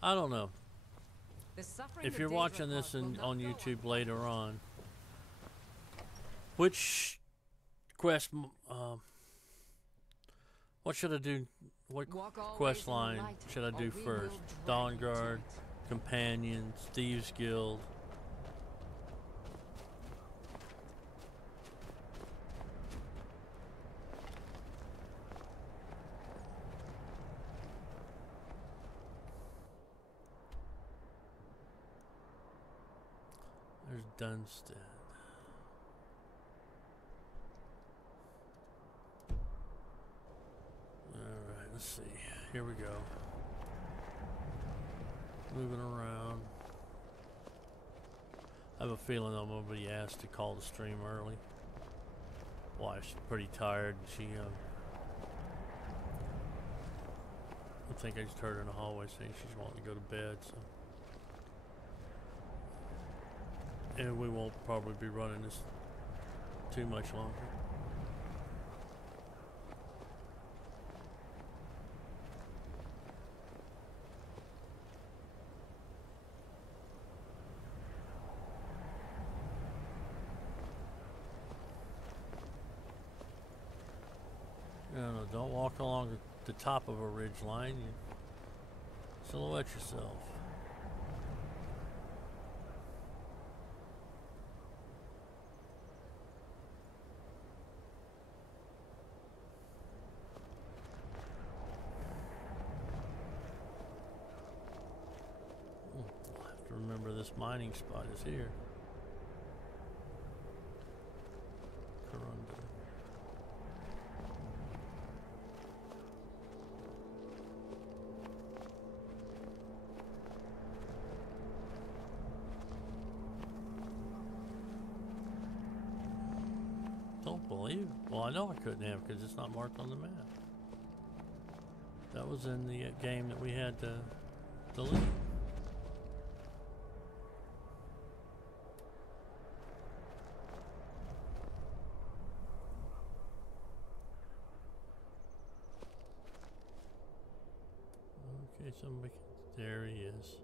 I don't know. If you're watching this on YouTube later on, which quest, what should I do? What quest line should I do first? Dawn Guard, Companions, Thieves Guild. There's Dunstead. Alright, let's see. Here we go. Moving around. I have a feeling I'm going to be asked to call the stream early. Wife's pretty tired. She, I think I just heard her in the hallway saying she's wanting to go to bed, so. And we won't probably be running this too much longer. No, don't walk along the top of a ridge line. You silhouette yourself. Remember, this mining spot is here. Corunda. Don't believe. Well, I know I couldn't have because it's not marked on the map. That was in the game that we had to delete. Somebody, there he is.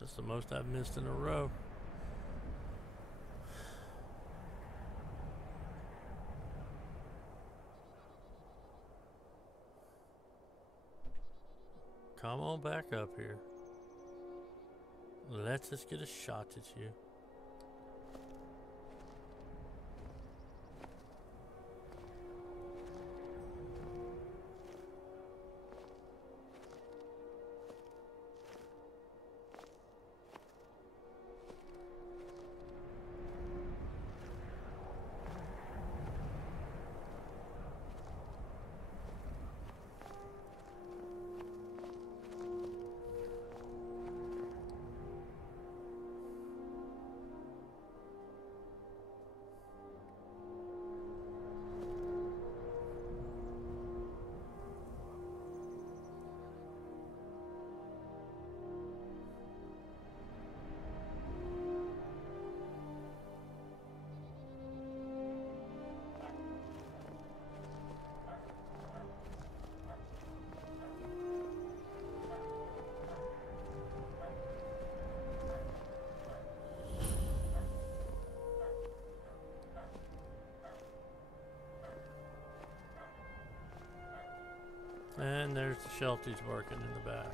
That's the most I've missed in a row. Come on back up here. Let's just get a shot at you. And there's the Shelties working in the back.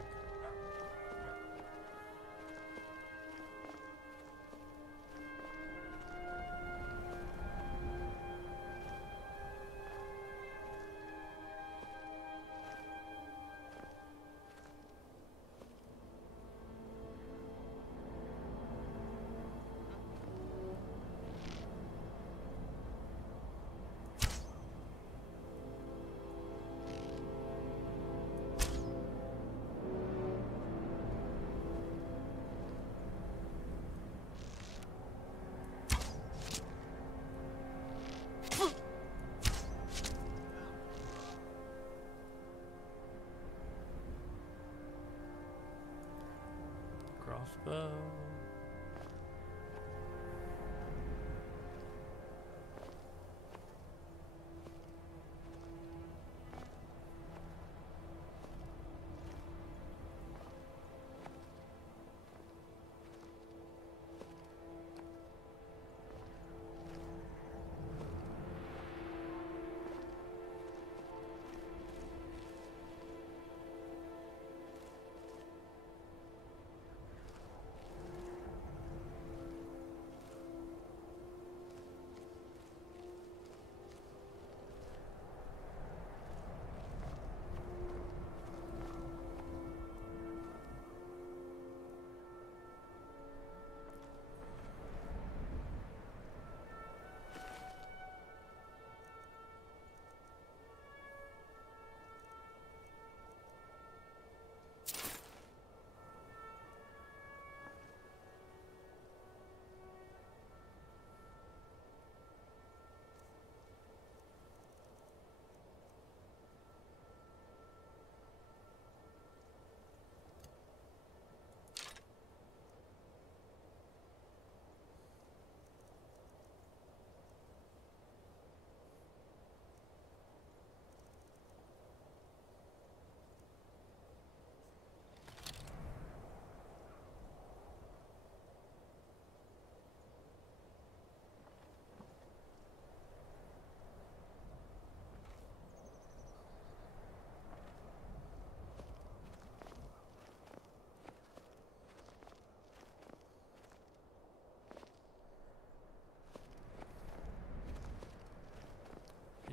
bow.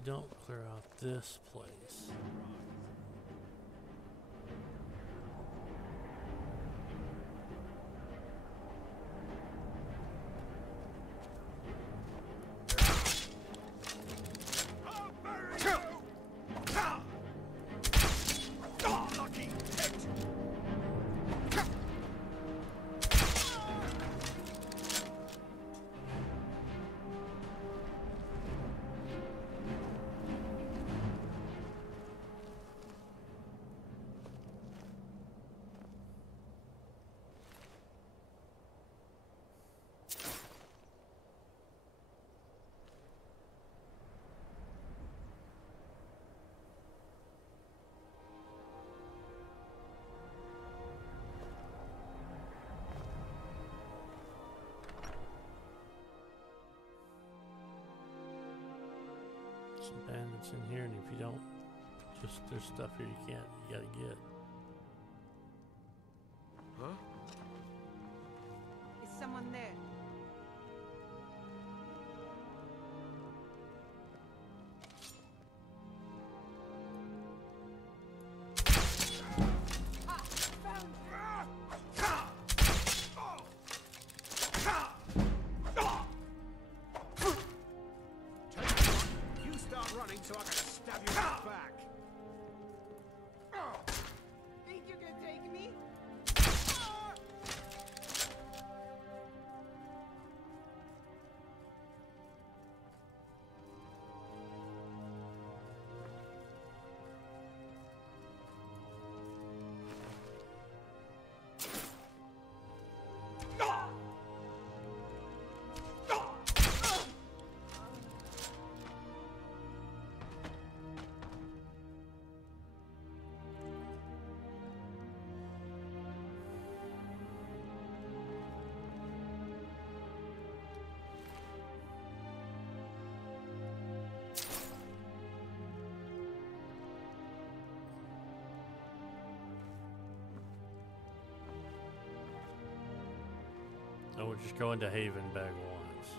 Don't clear out this place. Some bandits in here, and if you don't, just there's stuff here you gotta get. Huh? Is someone there? So I can stab you right back. Think you can take me? And we'll just go into Haven bag once.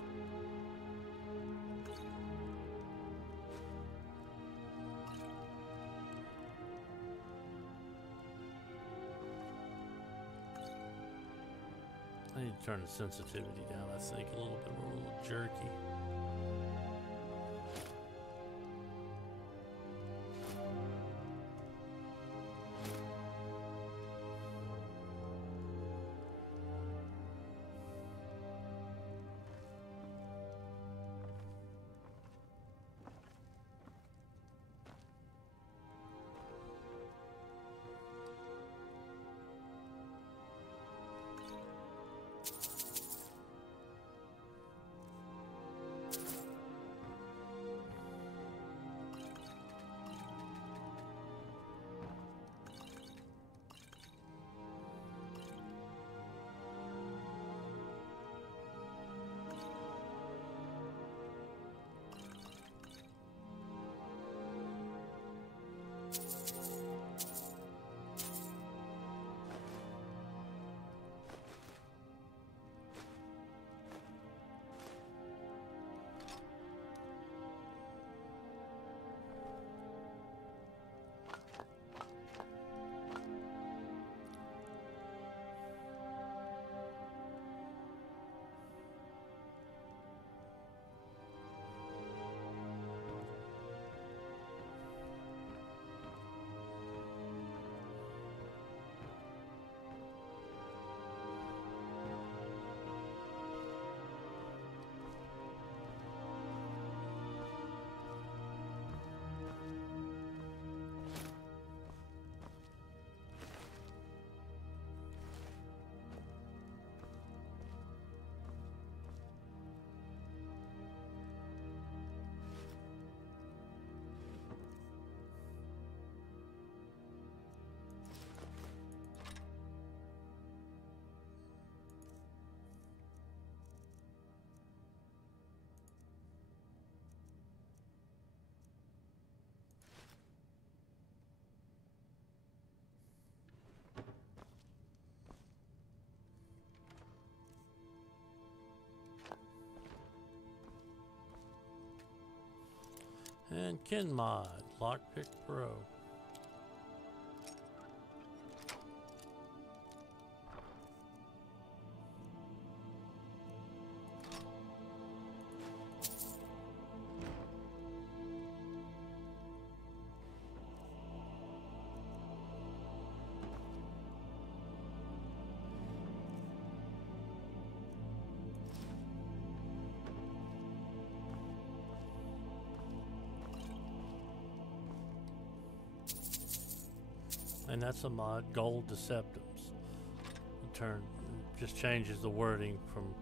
I need to turn the sensitivity down, I think, a little bit. We're a little jerky. Ken mod, Lockpick Pro. And that's a mod, Gold Deceptives. Just changes the wording from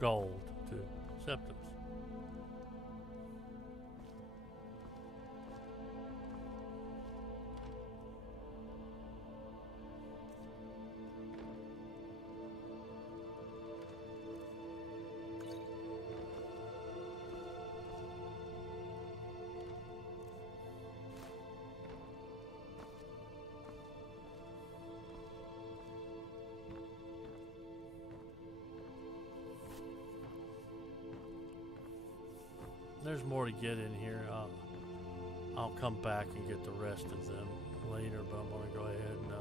gold to septims. There's more to get in here. I'll come back and get the rest of them later, but I'm going to go ahead and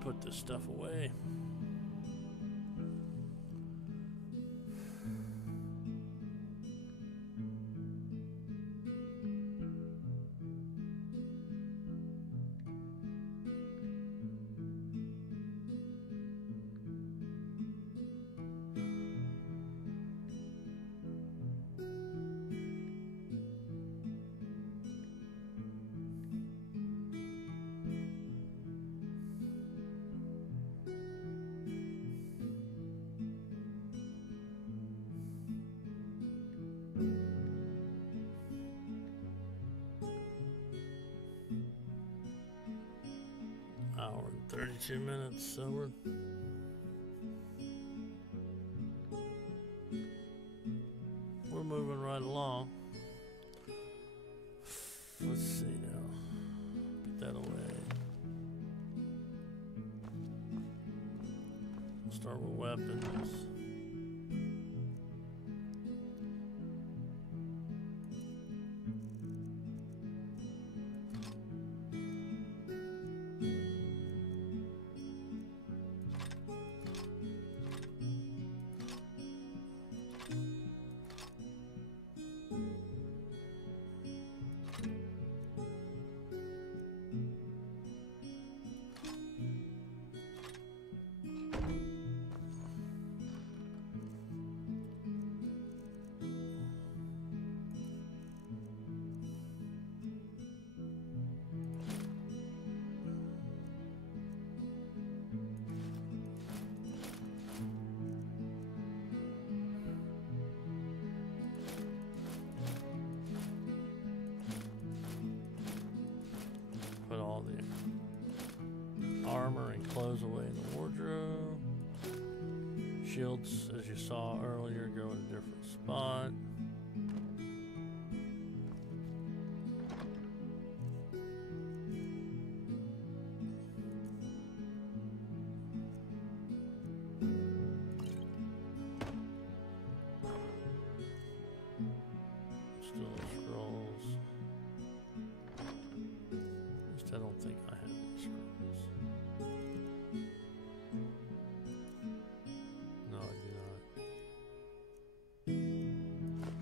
put this stuff away. Hour and 32 minutes, so we're moving right along. Let's see now. Put that away. We'll start with weapons. Put all the armor and clothes away in the wardrobe. Shields, as you saw earlier, go in a different spot. Still scrolls. At least I don't think I have any scrolls. No, I do not.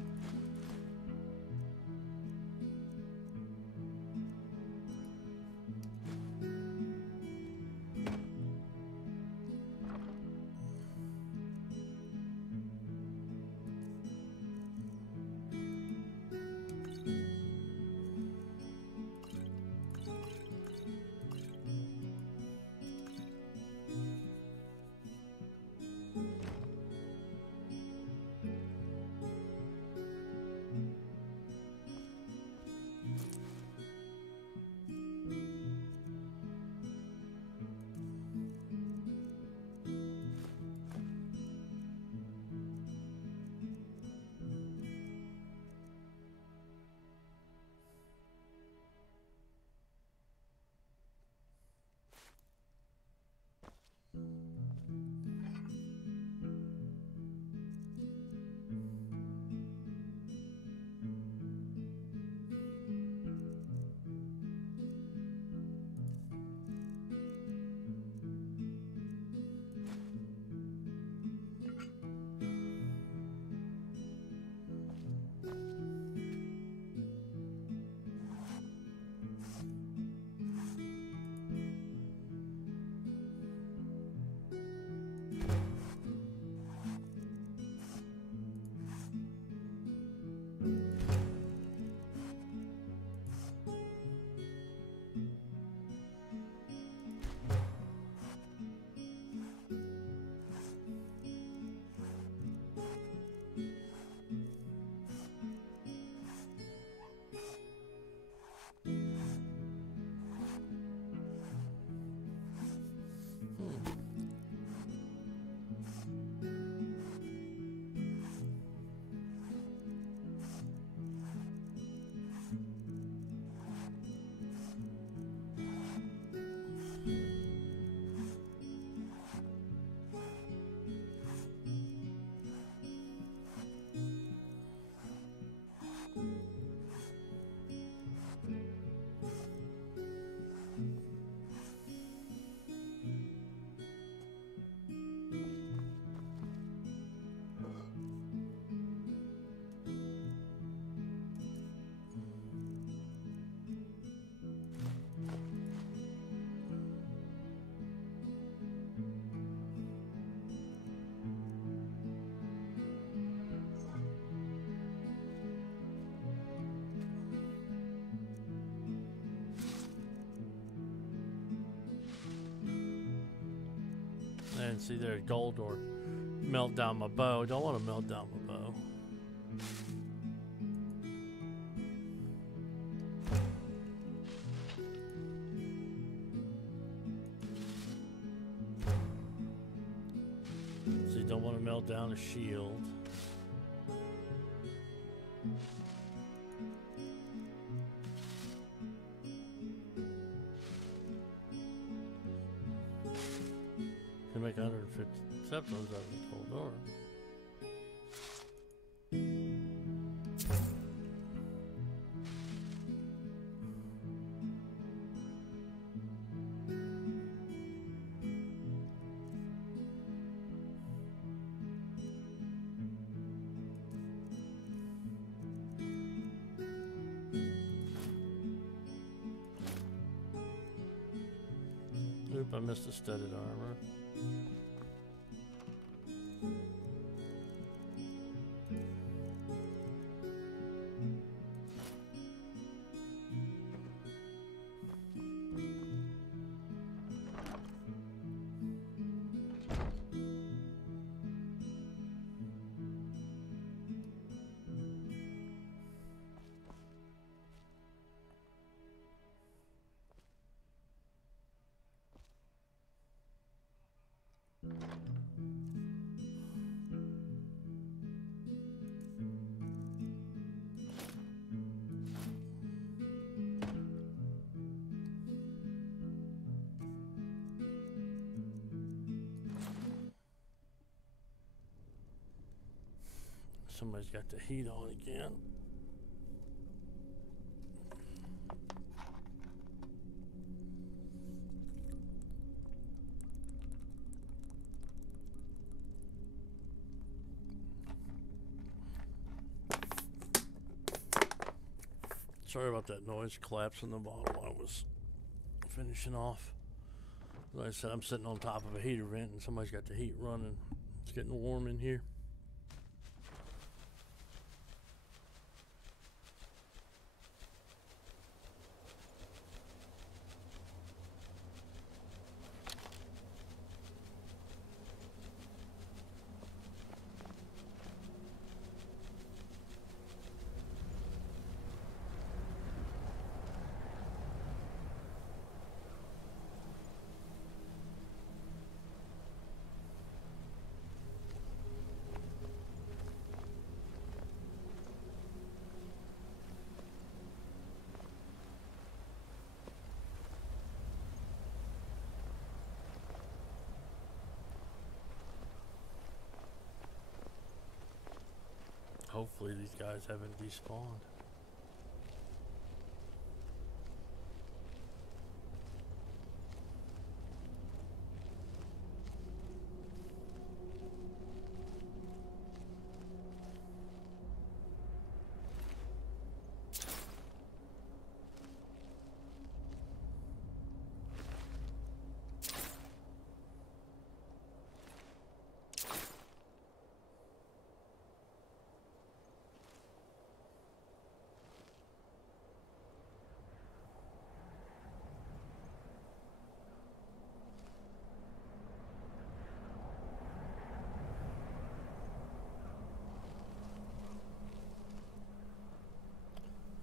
And see, there's gold or melt down my bow. Don't want to melt down my bow. So you don't want to melt down a shield. Can make 150 septons out of the cold ore. Oop, I missed the studded armor. Somebody's got the heat on again. Sorry about that noise collapsing the bottle while I was finishing off. Like I said, I'm sitting on top of a heater vent and somebody's got the heat running. It's getting warm in here. Hopefully these guys haven't despawned.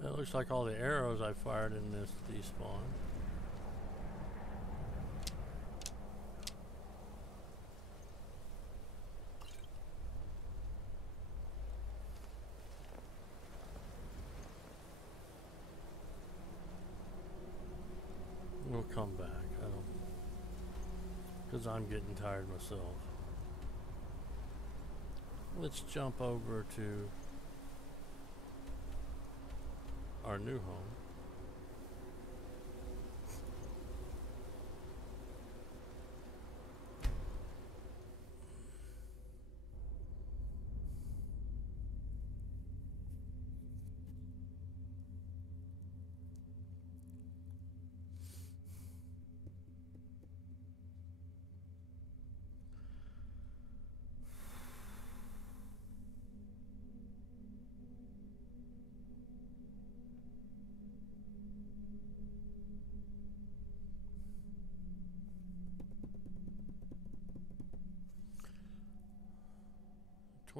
It looks like all the arrows I fired in this despawn. We'll come back. I don't, because I'm getting tired myself. Let's jump over to our new home.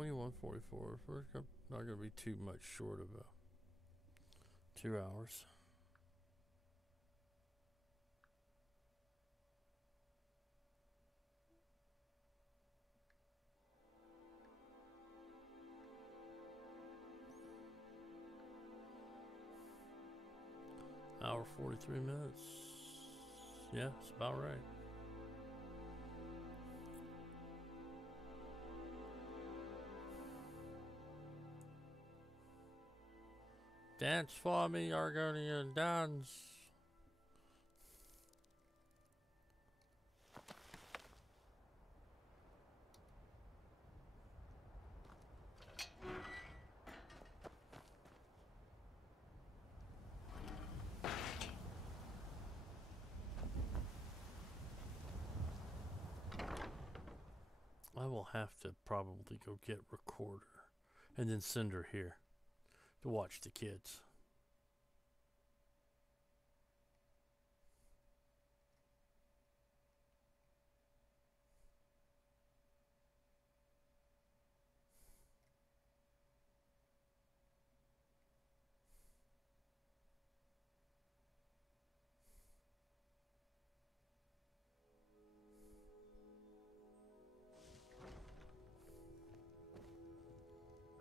21:44. We're not going to be too much short of 2 hours. Hour 43 minutes. Yeah, it's about right. Dance for me, Argonian, dance. I will have to probably go get Recorder and then send her here to watch the kids.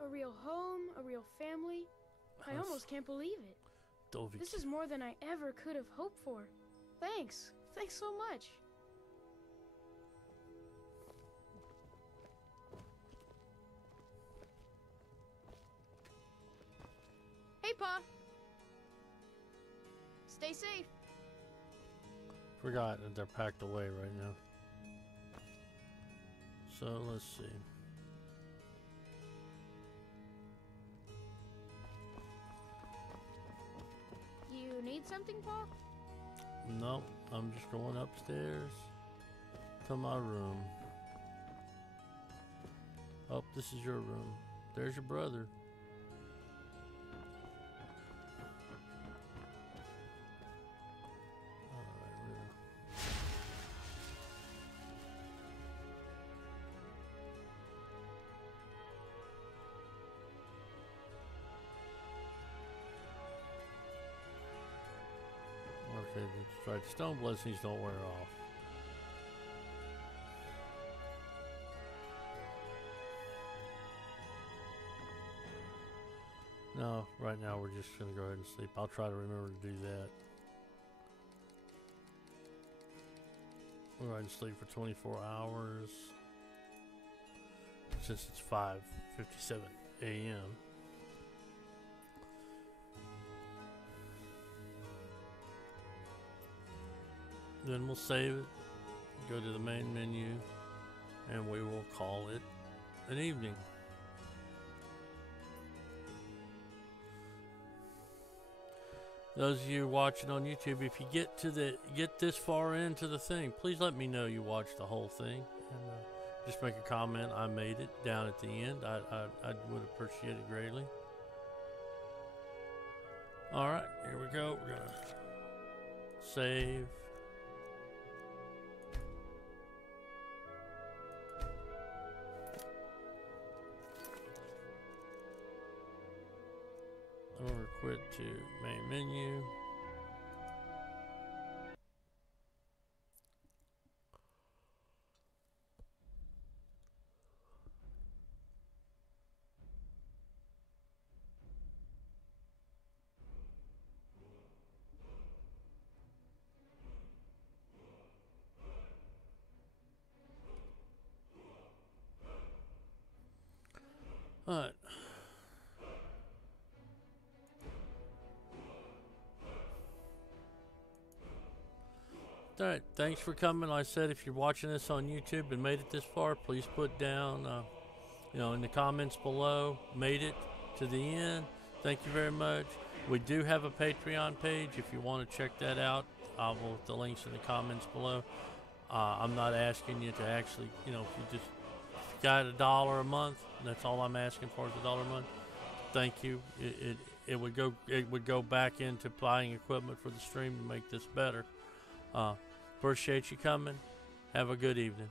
A real home, a real family. I almost can't believe it. This is more than I ever could have hoped for. Thanks. Thanks so much. Hey, Pa. Stay safe. Forgot that they're packed away right now. So let's see. You need something, Pa? No, I'm just going upstairs to my room. Oh, this is your room. There's your brother. Okay, that's right. Stone blessings don't wear off. No, right now we're just going to go ahead and sleep. I'll try to remember to do that. We're going to sleep for 24 hours. Since it's 5:57 a.m. Then we'll save it, go to the main menu, and we will call it an evening. Those of you watching on YouTube, if you get this far into the thing, please let me know you watched the whole thing, and just make a comment. I made it down at the end. I would appreciate it greatly. All right, here we go. We're gonna save. Or quit to main menu. All right. Alright, thanks for coming. Like I said, if you're watching this on YouTube and made it this far, please put down, in the comments below, made it to the end. Thank you very much. We do have a Patreon page if you want to check that out. I will put the links in the comments below. I'm not asking you to actually, if you just got $1 a month, that's all I'm asking for is $1 a month. Thank you. It would go back into buying equipment for the stream to make this better. Appreciate you coming. Have a good evening.